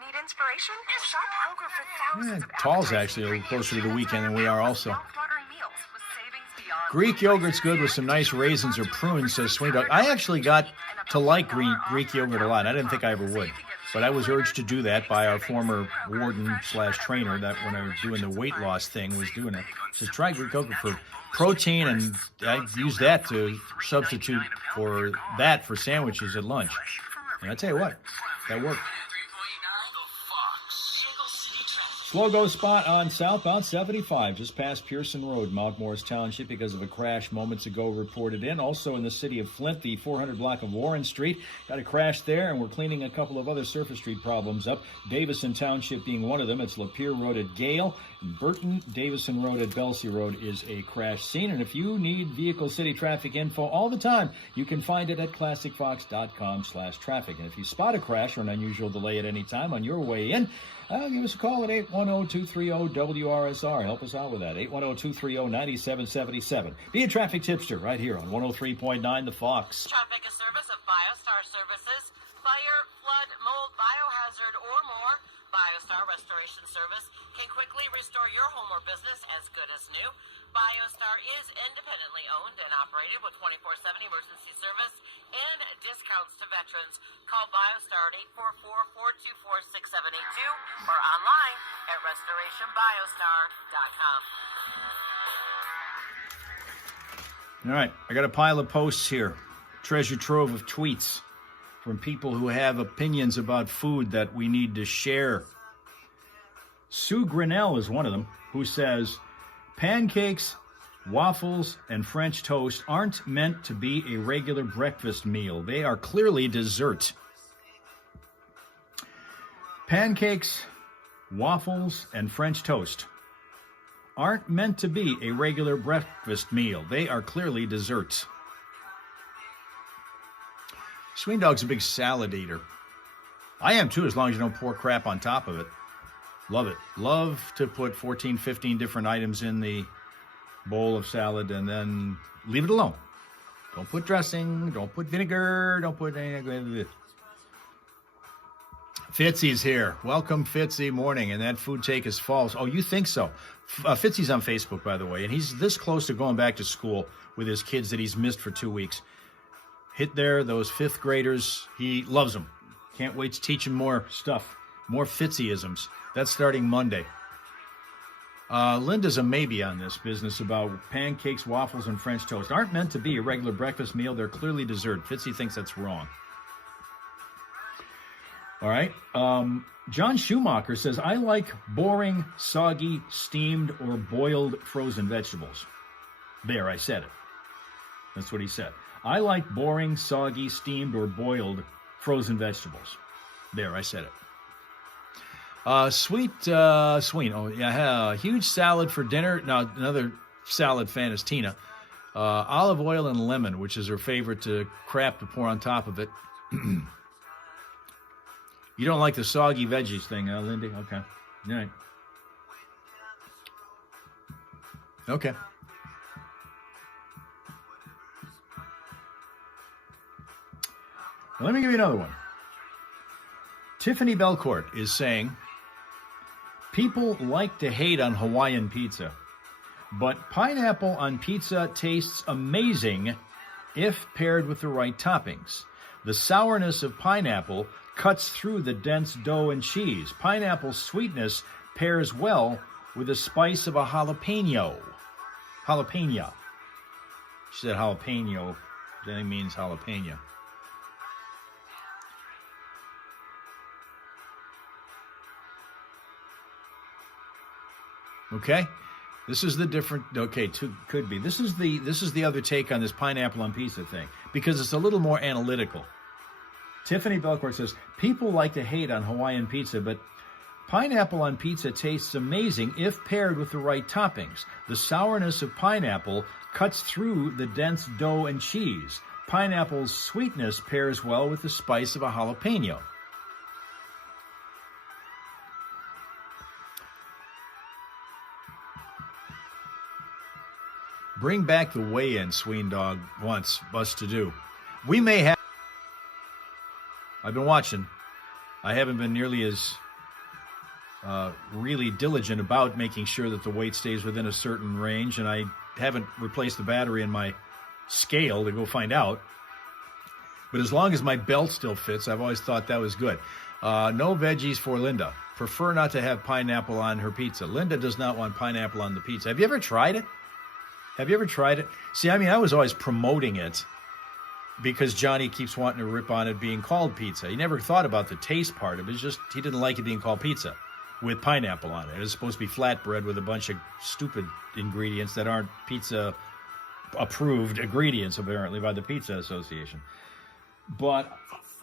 Need inspiration? Shop Kroger for thousands of Tall's appetizing actually a little ingredients, closer to the weekend than we are also. mouth-watering meals with savings beyond Greek yogurt's good with some nice raisins or prunes, says Swing Dog. I actually got to like Greek yogurt a lot. I didn't think I ever would. But I was urged to do that by our former warden/trainer that when I was doing the weight loss thing was doing it. Says try Greek yogurt for protein, and I used that to substitute for sandwiches at lunch. And I tell you what, that worked. Slow go spot on southbound 75, just past Pearson Road, Mount Morris Township, because of a crash moments ago reported in. Also in the city of Flint, the 400 block of Warren Street. Got a crash there, and we're cleaning a couple of other surface street problems up. Davison Township being one of them. It's Lapeer Road at Gale. Burton, Davison Road at Belsey Road is a crash scene. And if you need Vehicle City traffic info all the time, you can find it at classicfox.com/traffic. And if you spot a crash or an unusual delay at any time on your way in, give us a call at 810-230-WRSR. Help us out with that. 810-230-9777. Be a traffic tipster right here on 103.9 The Fox. Traffic is service of BioStar Services. Fire, flood, mold, biohazard, or more. BioStar Restoration Service can quickly restore your home or business as good as new. BioStar is independently owned and operated with 24/7 emergency service and discounts to veterans. Call BioStar at 844-424-6782 or online at restorationbiostar.com. All right, I got a pile of posts here. Treasure trove of tweets from people who have opinions about food that we need to share. Sue Grinnell is one of them, who says, pancakes, waffles, and French toast aren't meant to be a regular breakfast meal. They are clearly dessert. Pancakes, waffles, and French toast aren't meant to be a regular breakfast meal. They are clearly desserts. Sween Dog's a big salad eater. I am too, as long as you don't pour crap on top of it. Love it. Love to put 14, 15 different items in the bowl of salad and then leave it alone. Don't put dressing, don't put vinegar, don't put anything. Fitzy's here. Welcome, Fitzy. Morning. And that food take is false. Oh, you think so? Fitzy's on Facebook, by the way, and he's this close to going back to school with his kids that he's missed for 2 weeks. Hit there, those fifth graders. He loves them. Can't wait to teach him more stuff, more Fitzyisms. That's starting Monday. Linda's a maybe on this business about pancakes, waffles, and French toast. Aren't meant to be a regular breakfast meal. They're clearly dessert. Fitzy thinks that's wrong. All right. John Schumacher says, I like boring, soggy, steamed, or boiled frozen vegetables. There, I said it. That's what he said. I like boring, soggy, steamed, or boiled frozen vegetables. There, I said it. Sweet. Oh, yeah. Huge salad for dinner. Now, another salad fan is Tina. Olive oil and lemon, which is her favorite crap to pour on top of it. You don't like the soggy veggies thing, huh, Lindy? Okay. All right. Okay. Well, let me give you another one. Tiffany Belcourt is saying, people like to hate on Hawaiian pizza, but pineapple on pizza tastes amazing if paired with the right toppings. The sourness of pineapple cuts through the dense dough and cheese. Pineapple sweetness pairs well with the spice of a jalapeno. Jalapeno. She said jalapeno. That means jalapeno. Okay? This is the different, okay, could be. This is the other take on this pineapple on pizza thing, because it's a little more analytical. Tiffany Belcourt says, people like to hate on Hawaiian pizza, but pineapple on pizza tastes amazing if paired with the right toppings. The sourness of pineapple cuts through the dense dough and cheese. Pineapple's sweetness pairs well with the spice of a jalapeno. Bring back the weigh-in, Sween Dog wants us to do. We may have... I've been watching. I haven't been nearly as really diligent about making sure that the weight stays within a certain range, and I haven't replaced the battery in my scale to go find out. But as long as my belt still fits, I've always thought that was good. No veggies for Linda. Prefer not to have pineapple on her pizza. Linda does not want pineapple on the pizza. Have you ever tried it? See, I was always promoting it because Johnny keeps wanting to rip on it being called pizza. He never thought about the taste part of it. It's just he didn't like it being called pizza with pineapple on it. It's supposed to be flatbread with a bunch of stupid ingredients that aren't pizza-approved ingredients, apparently, by the Pizza Association. But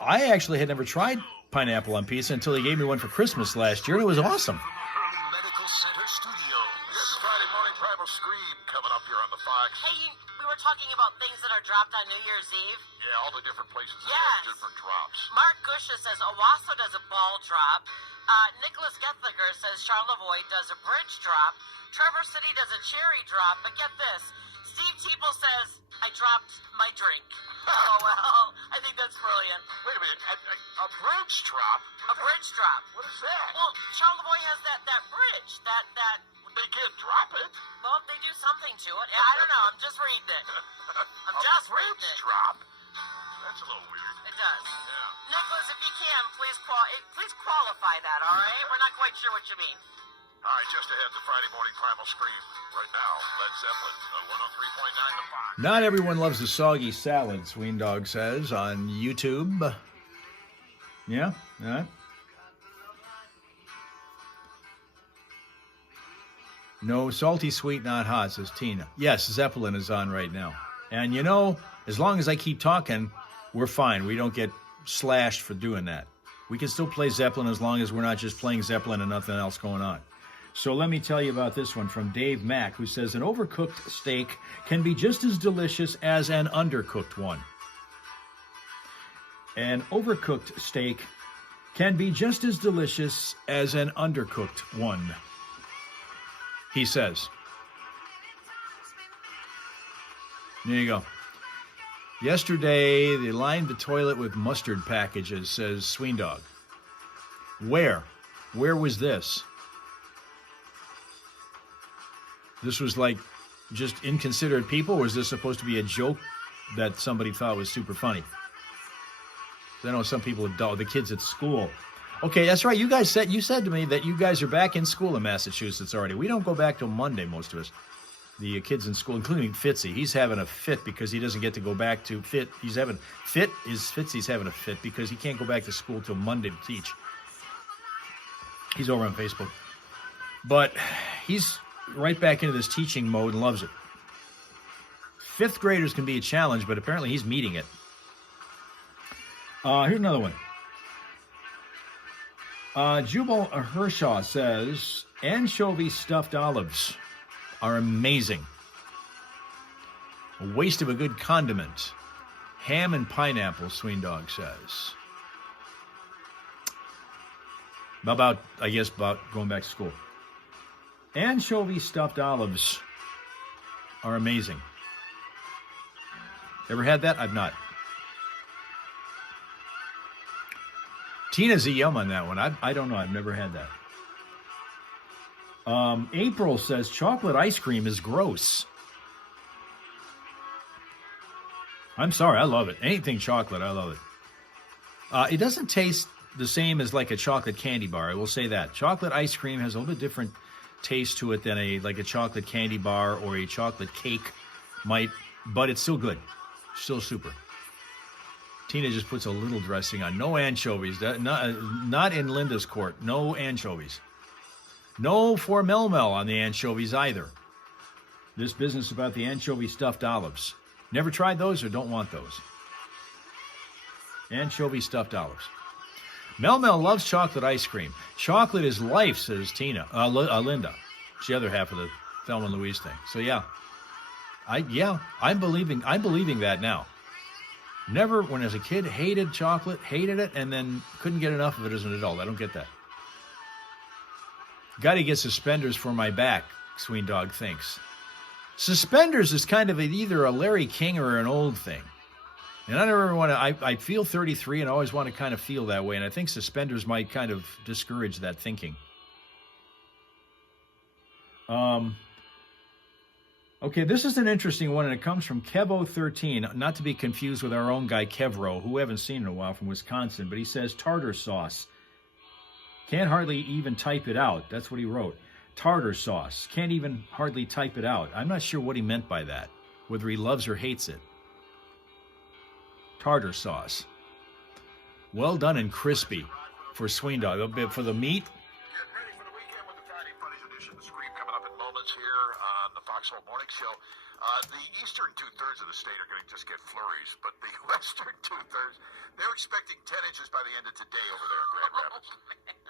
I actually had never tried pineapple on pizza until he gave me one for Christmas last year, and it was awesome. Hurley Medical Center Studios. Yes, Friday morning Primal Scream coming up here on the Fox. Hey, we were talking about things that are dropped on New Year's Eve. Yeah, all the different places that Yes. have different drops. Mark Gusha says Owasso does a ball drop. Nicholas Gethliger says Charlevoix does a bridge drop. Trevor City does a cherry drop. But get this, Steve Teeple says, I dropped my drink. Oh, well, I think that's brilliant. Wait a minute, a bridge drop? A bridge drop. What is that? Well, Charlevoix has that bridge, that They can't drop it. well, they do something to it. I don't know, I'm just reading it. I'm just a reading bridge it. drop? That's a little weird. It does. Yeah. Nicholas, if you can, please qualify that, all right? We're not quite sure what you mean. All right, just ahead, the Friday morning primal scream. Right now, Led Zeppelin, 103.9 The Fox. Not everyone loves the soggy salad, Sweendog says on YouTube. Yeah, all right. No, salty, sweet, not hot, says Tina. Yes, Zeppelin is on right now. And you know, as long as I keep talking, we're fine. We don't get slashed for doing that. We can still play Zeppelin as long as we're not just playing Zeppelin and nothing else going on. So let me tell you about this one from Dave Mack, who says an overcooked steak can be just as delicious as an undercooked one. An overcooked steak can be just as delicious as an undercooked one, he says. There you go. Yesterday, they lined the toilet with mustard packages, says Sweendog. Where? Where was this? This was like just inconsiderate people, or was this supposed to be a joke that somebody thought was super funny? I know some people have the kids at school. Okay, that's right. You said to me that you guys are back in school in Massachusetts already. We don't go back till Monday, most of us. The kids in school, including Fitzy. He's having a fit because he doesn't get to go back to fit. Fitzy's having a fit because he can't go back to school till Monday to teach. He's over on Facebook. But he's right back into this teaching mode and loves it. Fifth graders can be a challenge, but apparently he's meeting it. Here's another one. Jubal Hershaw says, anchovy stuffed olives are amazing. A waste of a good condiment. Ham and pineapple, Sweendog says. About going back to school. Anchovy stuffed olives are amazing. Ever had that? I've not. Tina's a yum on that one. I don't know. I've never had that. April says chocolate ice cream is gross. I'm sorry. I love it. Anything chocolate, I love it. It doesn't taste the same as like a chocolate candy bar. I will say that. Chocolate ice cream has a little bit different taste to it than a chocolate candy bar or a chocolate cake might, but it's still good. Still super. Tina just puts a little dressing on. No anchovies. Not in Linda's court. No anchovies. No for Mel on the anchovies either. This business about the anchovy stuffed olives. Never tried those or don't want those. Anchovy stuffed olives. Mel loves chocolate ice cream. Chocolate is life, says Tina. Linda. It's the other half of the Thelma and Louise thing. So yeah. I'm believing that now. Never, when as a kid, hated chocolate, hated it, and then couldn't get enough of it as an adult. I don't get that. Got to get suspenders for my back, Sweendog thinks. Suspenders is kind of either a Larry King or an old thing. And I never want to, I feel 33 and I always want to kind of feel that way. And I think suspenders might kind of discourage that thinking. Okay, this is an interesting one, and it comes from Kevo13, not to be confused with our own guy Kevro, who we haven't seen in a while, from Wisconsin, but he says tartar sauce. Can't hardly even type it out. That's what he wrote. Tartar sauce. Can't even hardly type it out. I'm not sure what he meant by that, whether he loves or hates it. Tartar sauce. Well done and crispy for Sweendog. A bit for the meat. Get ready for the weekend with the Friday Funnies edition of the Scream coming up in moments here on the Foxhole Morning Show. The eastern two-thirds of the state are going to just get flurries, but the western two-thirds, they're expecting 10 inches by the end of today over there in Grand Rapids.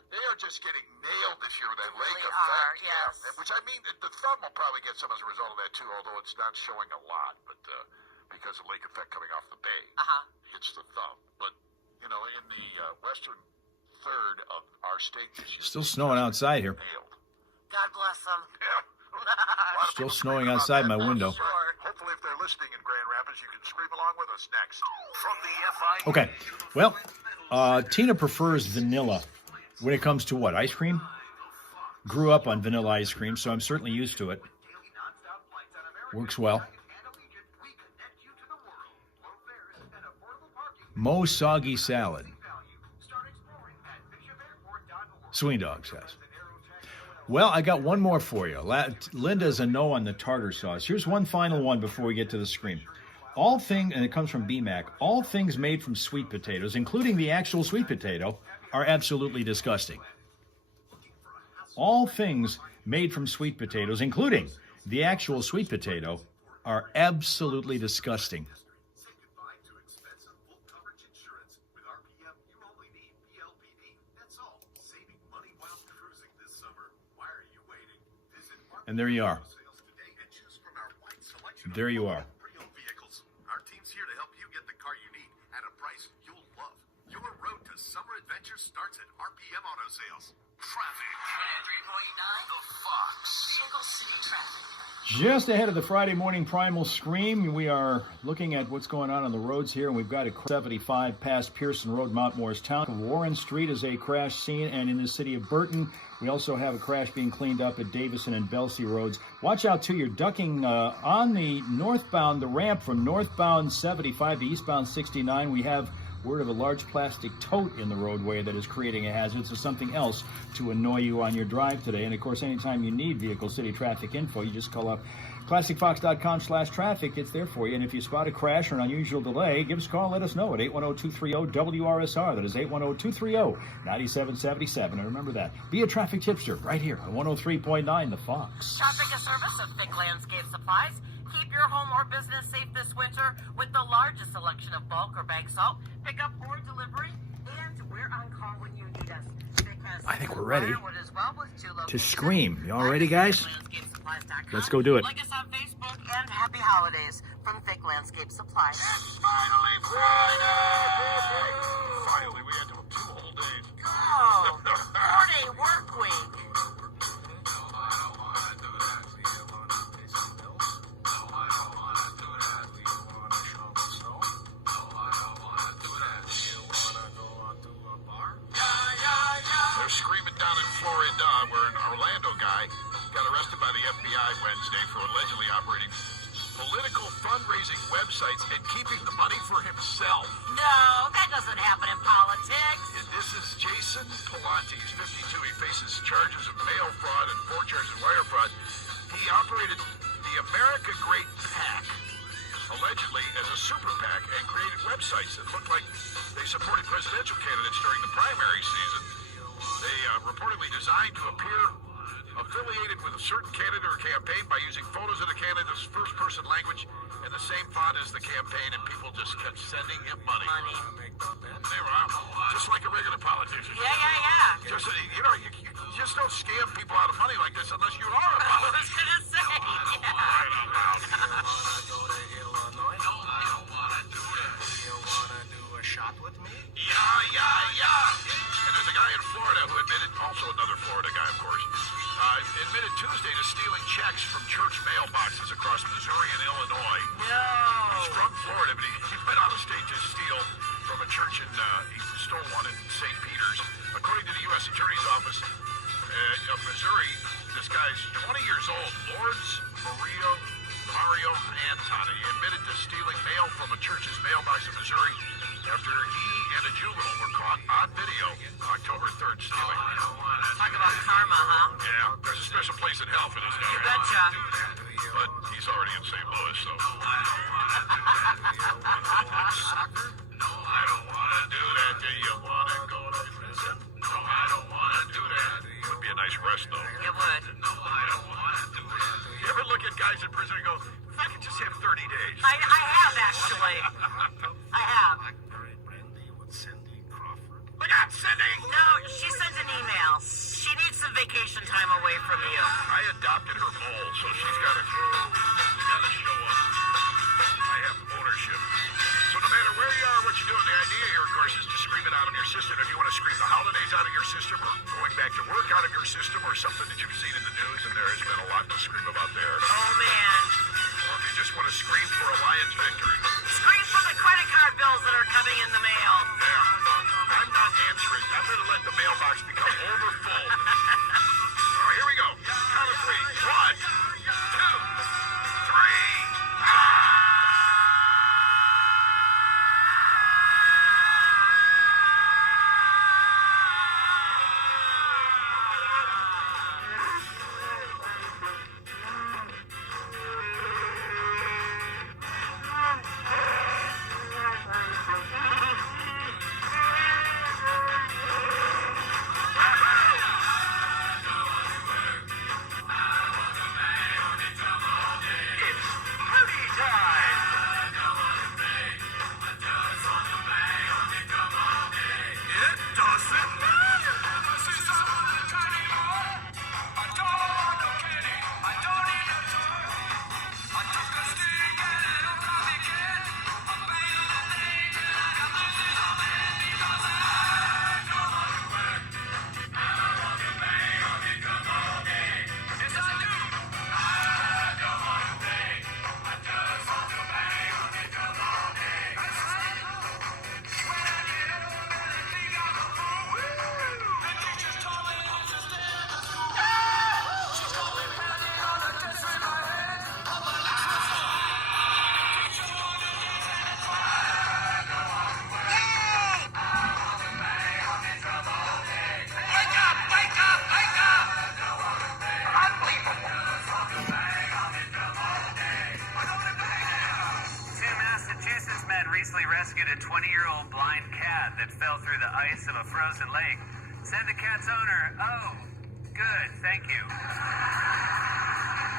They are just getting nailed this year with that lake really effect. Yes. Yeah, which I mean, the thumb will probably get some as a result of that too, although it's not showing a lot. But because of lake effect coming off the bay, hits the thumb. But you know, in the western third of our state this year, Still snowing outside here. nailed. God bless them. Yeah. Still snowing outside my window. Sure. Hopefully, if they're listening in Grand Rapids, you can scream along with us next. From the FI. Okay, well, Tina prefers vanilla when it comes to what? Ice cream? Grew up on vanilla ice cream, so I'm certainly used to it. Works well. Mo soggy salad. Sweendog says. Well, I got one more for you. Linda's a no on the tartar sauce. Here's one final one before we get to the scream. All things, and it comes from BMAC, all things made from sweet potatoes, including the actual sweet potato, are absolutely disgusting. All things made from sweet potatoes, including the actual sweet potato, are absolutely disgusting. Say goodbye to expensive full coverage insurance. With RPM, you only need PLPD. That's all. Saving money while cruising this summer. Why are you waiting? Visit And there you are. sales today and choose from our wide selection There you are. pre-owned vehicles. Our team's here to help you get the car you need at a price you'll love. Your road to summer adventure starts at RPM Auto Sales. Traffic. 3.9 The Fox. Vehicle City traffic. Just ahead of the Friday morning primal scream, we are looking at what's going on the roads here, and we've got a 75 past Pearson Road, Mount Morristown. Warren Street is a crash scene, and in the city of Burton, we also have a crash being cleaned up at Davison and Belsey roads. Watch out, too. You're ducking on the northbound, the ramp from northbound 75 to eastbound 69. We have word of a large plastic tote in the roadway that is creating a hazard, so something else to annoy you on your drive today. And of course, anytime you need Vehicle City traffic info, you just call up ClassicFox.com/traffic. It's there for you. And if you spot a crash or an unusual delay, give us a call and let us know at 810-230-WRSR. That is 810-230-9777. And remember that. Be a traffic tipster right here on 103.9 The Fox. Traffic is service of Thick Landscape Supplies. Keep your home or business safe this winter with the largest selection of bulk or bag salt, pickup or delivery, and we're on call when you need us. I think we're ready to scream. Y'all ready, guys? Let's go do it. Like us on Facebook, and happy holidays from Thick Landscape Supplies. It's finally Friday! Finally, we had to do 2 whole days. Oh, 4-day work week. They're screaming down in Florida where an Orlando guy got arrested by the FBI Wednesday for allegedly operating political fundraising websites and keeping the money for himself. No, that doesn't happen in politics. And this is Jason Palante. He's 52. He faces charges of mail fraud and 4 charges of wire fraud. He operated the America Great PAC, allegedly as a super PAC, and created websites that looked like they supported presidential candidates during the primary season. They reportedly designed to appear affiliated with a certain candidate or campaign by using photos of the candidate's first-person language and the same font as the campaign, and people just kept sending him money. They were out, just like a regular politician. Yeah. Just you just don't scam people out of money like this unless you are a I was politician. gonna say. Yeah. And there's a guy in Florida who admitted, also another Florida guy, of course, admitted Tuesday to stealing checks from church mailboxes across Missouri and Illinois. No. He's from Florida, but he went out of state to steal from a church in, he stole one in St. Peter's. According to the U.S. Attorney's Office of Missouri, this guy's 20 years old, Lawrence Mario Antoni, admitted to stealing mail from a church's mailbox in Missouri after he and a juvenile were caught on video October 3rd stealing. Talk about karma, huh? Yeah, there's a special place in hell for this guy. You betcha. But he's already in St. Louis, so. Soccer? No, I don't want to do that. Do you want to go to prison? No, I don't want to do that. It would be a nice rest, though. It would. No, I don't want to do that. You ever look at guys in prison and go, if I could just have 30 days. I have, actually. I have. Look out, Cindy! No, she sent an email. She needs some vacation time away from you. I adopted her mole, so she's got to show up. I have ownership. So no matter where you are, what you're doing, the idea here, of course, is to scream it out of your system. If you want to scream the holidays out of your system, or going back to work out of your system, or something that you've seen in the news, and there has been a lot to scream about there. Oh, man. Or if you just want to scream for a Lions victory. Scream for the credit card bills that are coming in the mail. Yeah. I'm not answering. I'm going to let the mailbox become overfull. All right, here we go. Count of 3. 1, 2, 3. dad recently rescued a 20-year-old blind cat that fell through the ice of a frozen lake. Said the cat's owner, "Oh, good, thank you."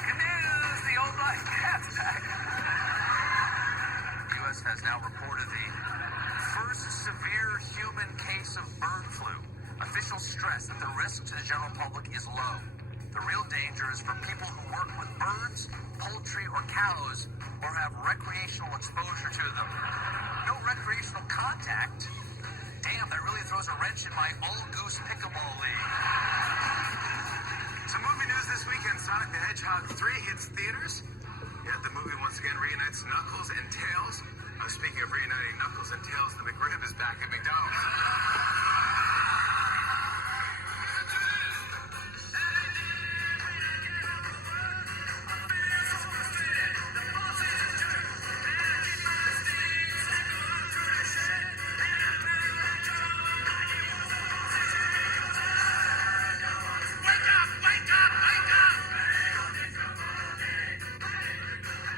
Good news, the old blind cat's back. The U.S. has now reported the first severe human case of bird flu. Officials stress that the risk to the general public is low. The real danger is for people who work with birds, poultry, or cows, or have recreational exposure to them. No recreational contact? Damn, that really throws a wrench in my all-goose pickleball league. Some movie news this weekend. Sonic the Hedgehog 3 hits theaters. Yeah, the movie once again reunites Knuckles and Tails. Speaking of reuniting Knuckles and Tails, the McRib is back at McDonald's.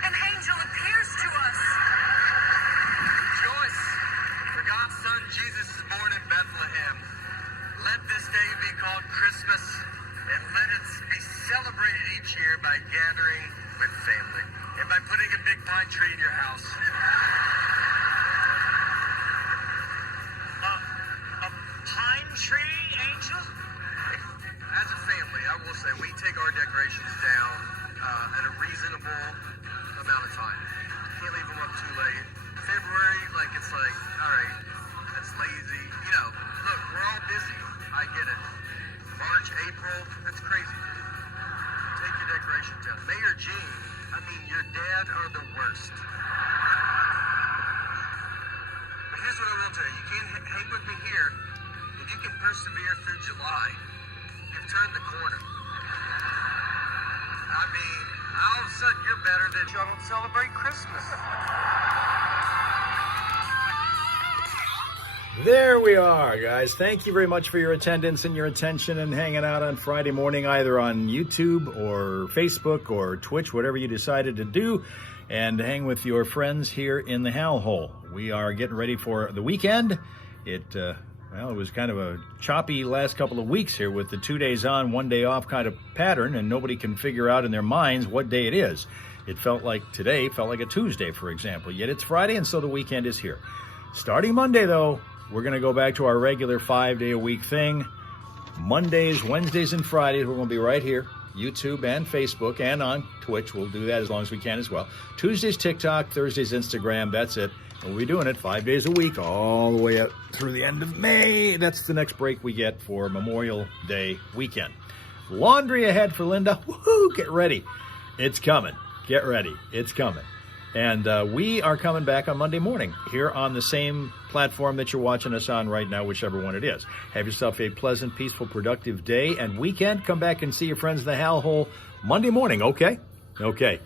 An angel appears to us. Rejoice, for God's Son Jesus is born in Bethlehem. Let this day be called Christmas, and let it be celebrated each year by gathering with family and by putting a big pine tree in your house. A pine tree, Angel? As a family, I will say we take our decorations down at a reasonable amount of time. Can't leave them up too late. February, it's like, all right, that's lazy. Look, we're all busy. I get it. March, April, that's crazy. Take your decorations down. May or June, your dad are the worst. But here's what I will tell you. You can't hang with me here. If you can persevere through July, you've turned the corner. All of a sudden, you're better than y'all don't celebrate Christmas. There we are, guys. Thank you very much for your attendance and your attention and hanging out on Friday morning, either on YouTube or Facebook or Twitch, whatever you decided to do, and hang with your friends here in the Hal Hole. We are getting ready for the weekend. It was kind of a choppy last couple of weeks here with the 2 days on, 1 day off kind of pattern, and nobody can figure out in their minds what day it is. It felt like today felt like a Tuesday, for example, yet it's Friday, and so the weekend is here. Starting Monday, though, we're going to go back to our regular 5-day-a-week thing. Mondays, Wednesdays, and Fridays, we're going to be right here, YouTube and Facebook, and on Twitch. We'll do that as long as we can as well. Tuesdays, TikTok. Thursdays, Instagram. That's it. And we'll be doing it 5 days a week all the way up through the end of May. That's the next break we get for Memorial Day weekend. Laundry ahead for Linda. Woohoo! Get ready. It's coming. Get ready. It's coming. And we are coming back on Monday morning here on the same platform that you're watching us on right now, whichever one it is. Have yourself a pleasant, peaceful, productive day and weekend. Come back and see your friends in the Hal Hole Monday morning, okay? Okay.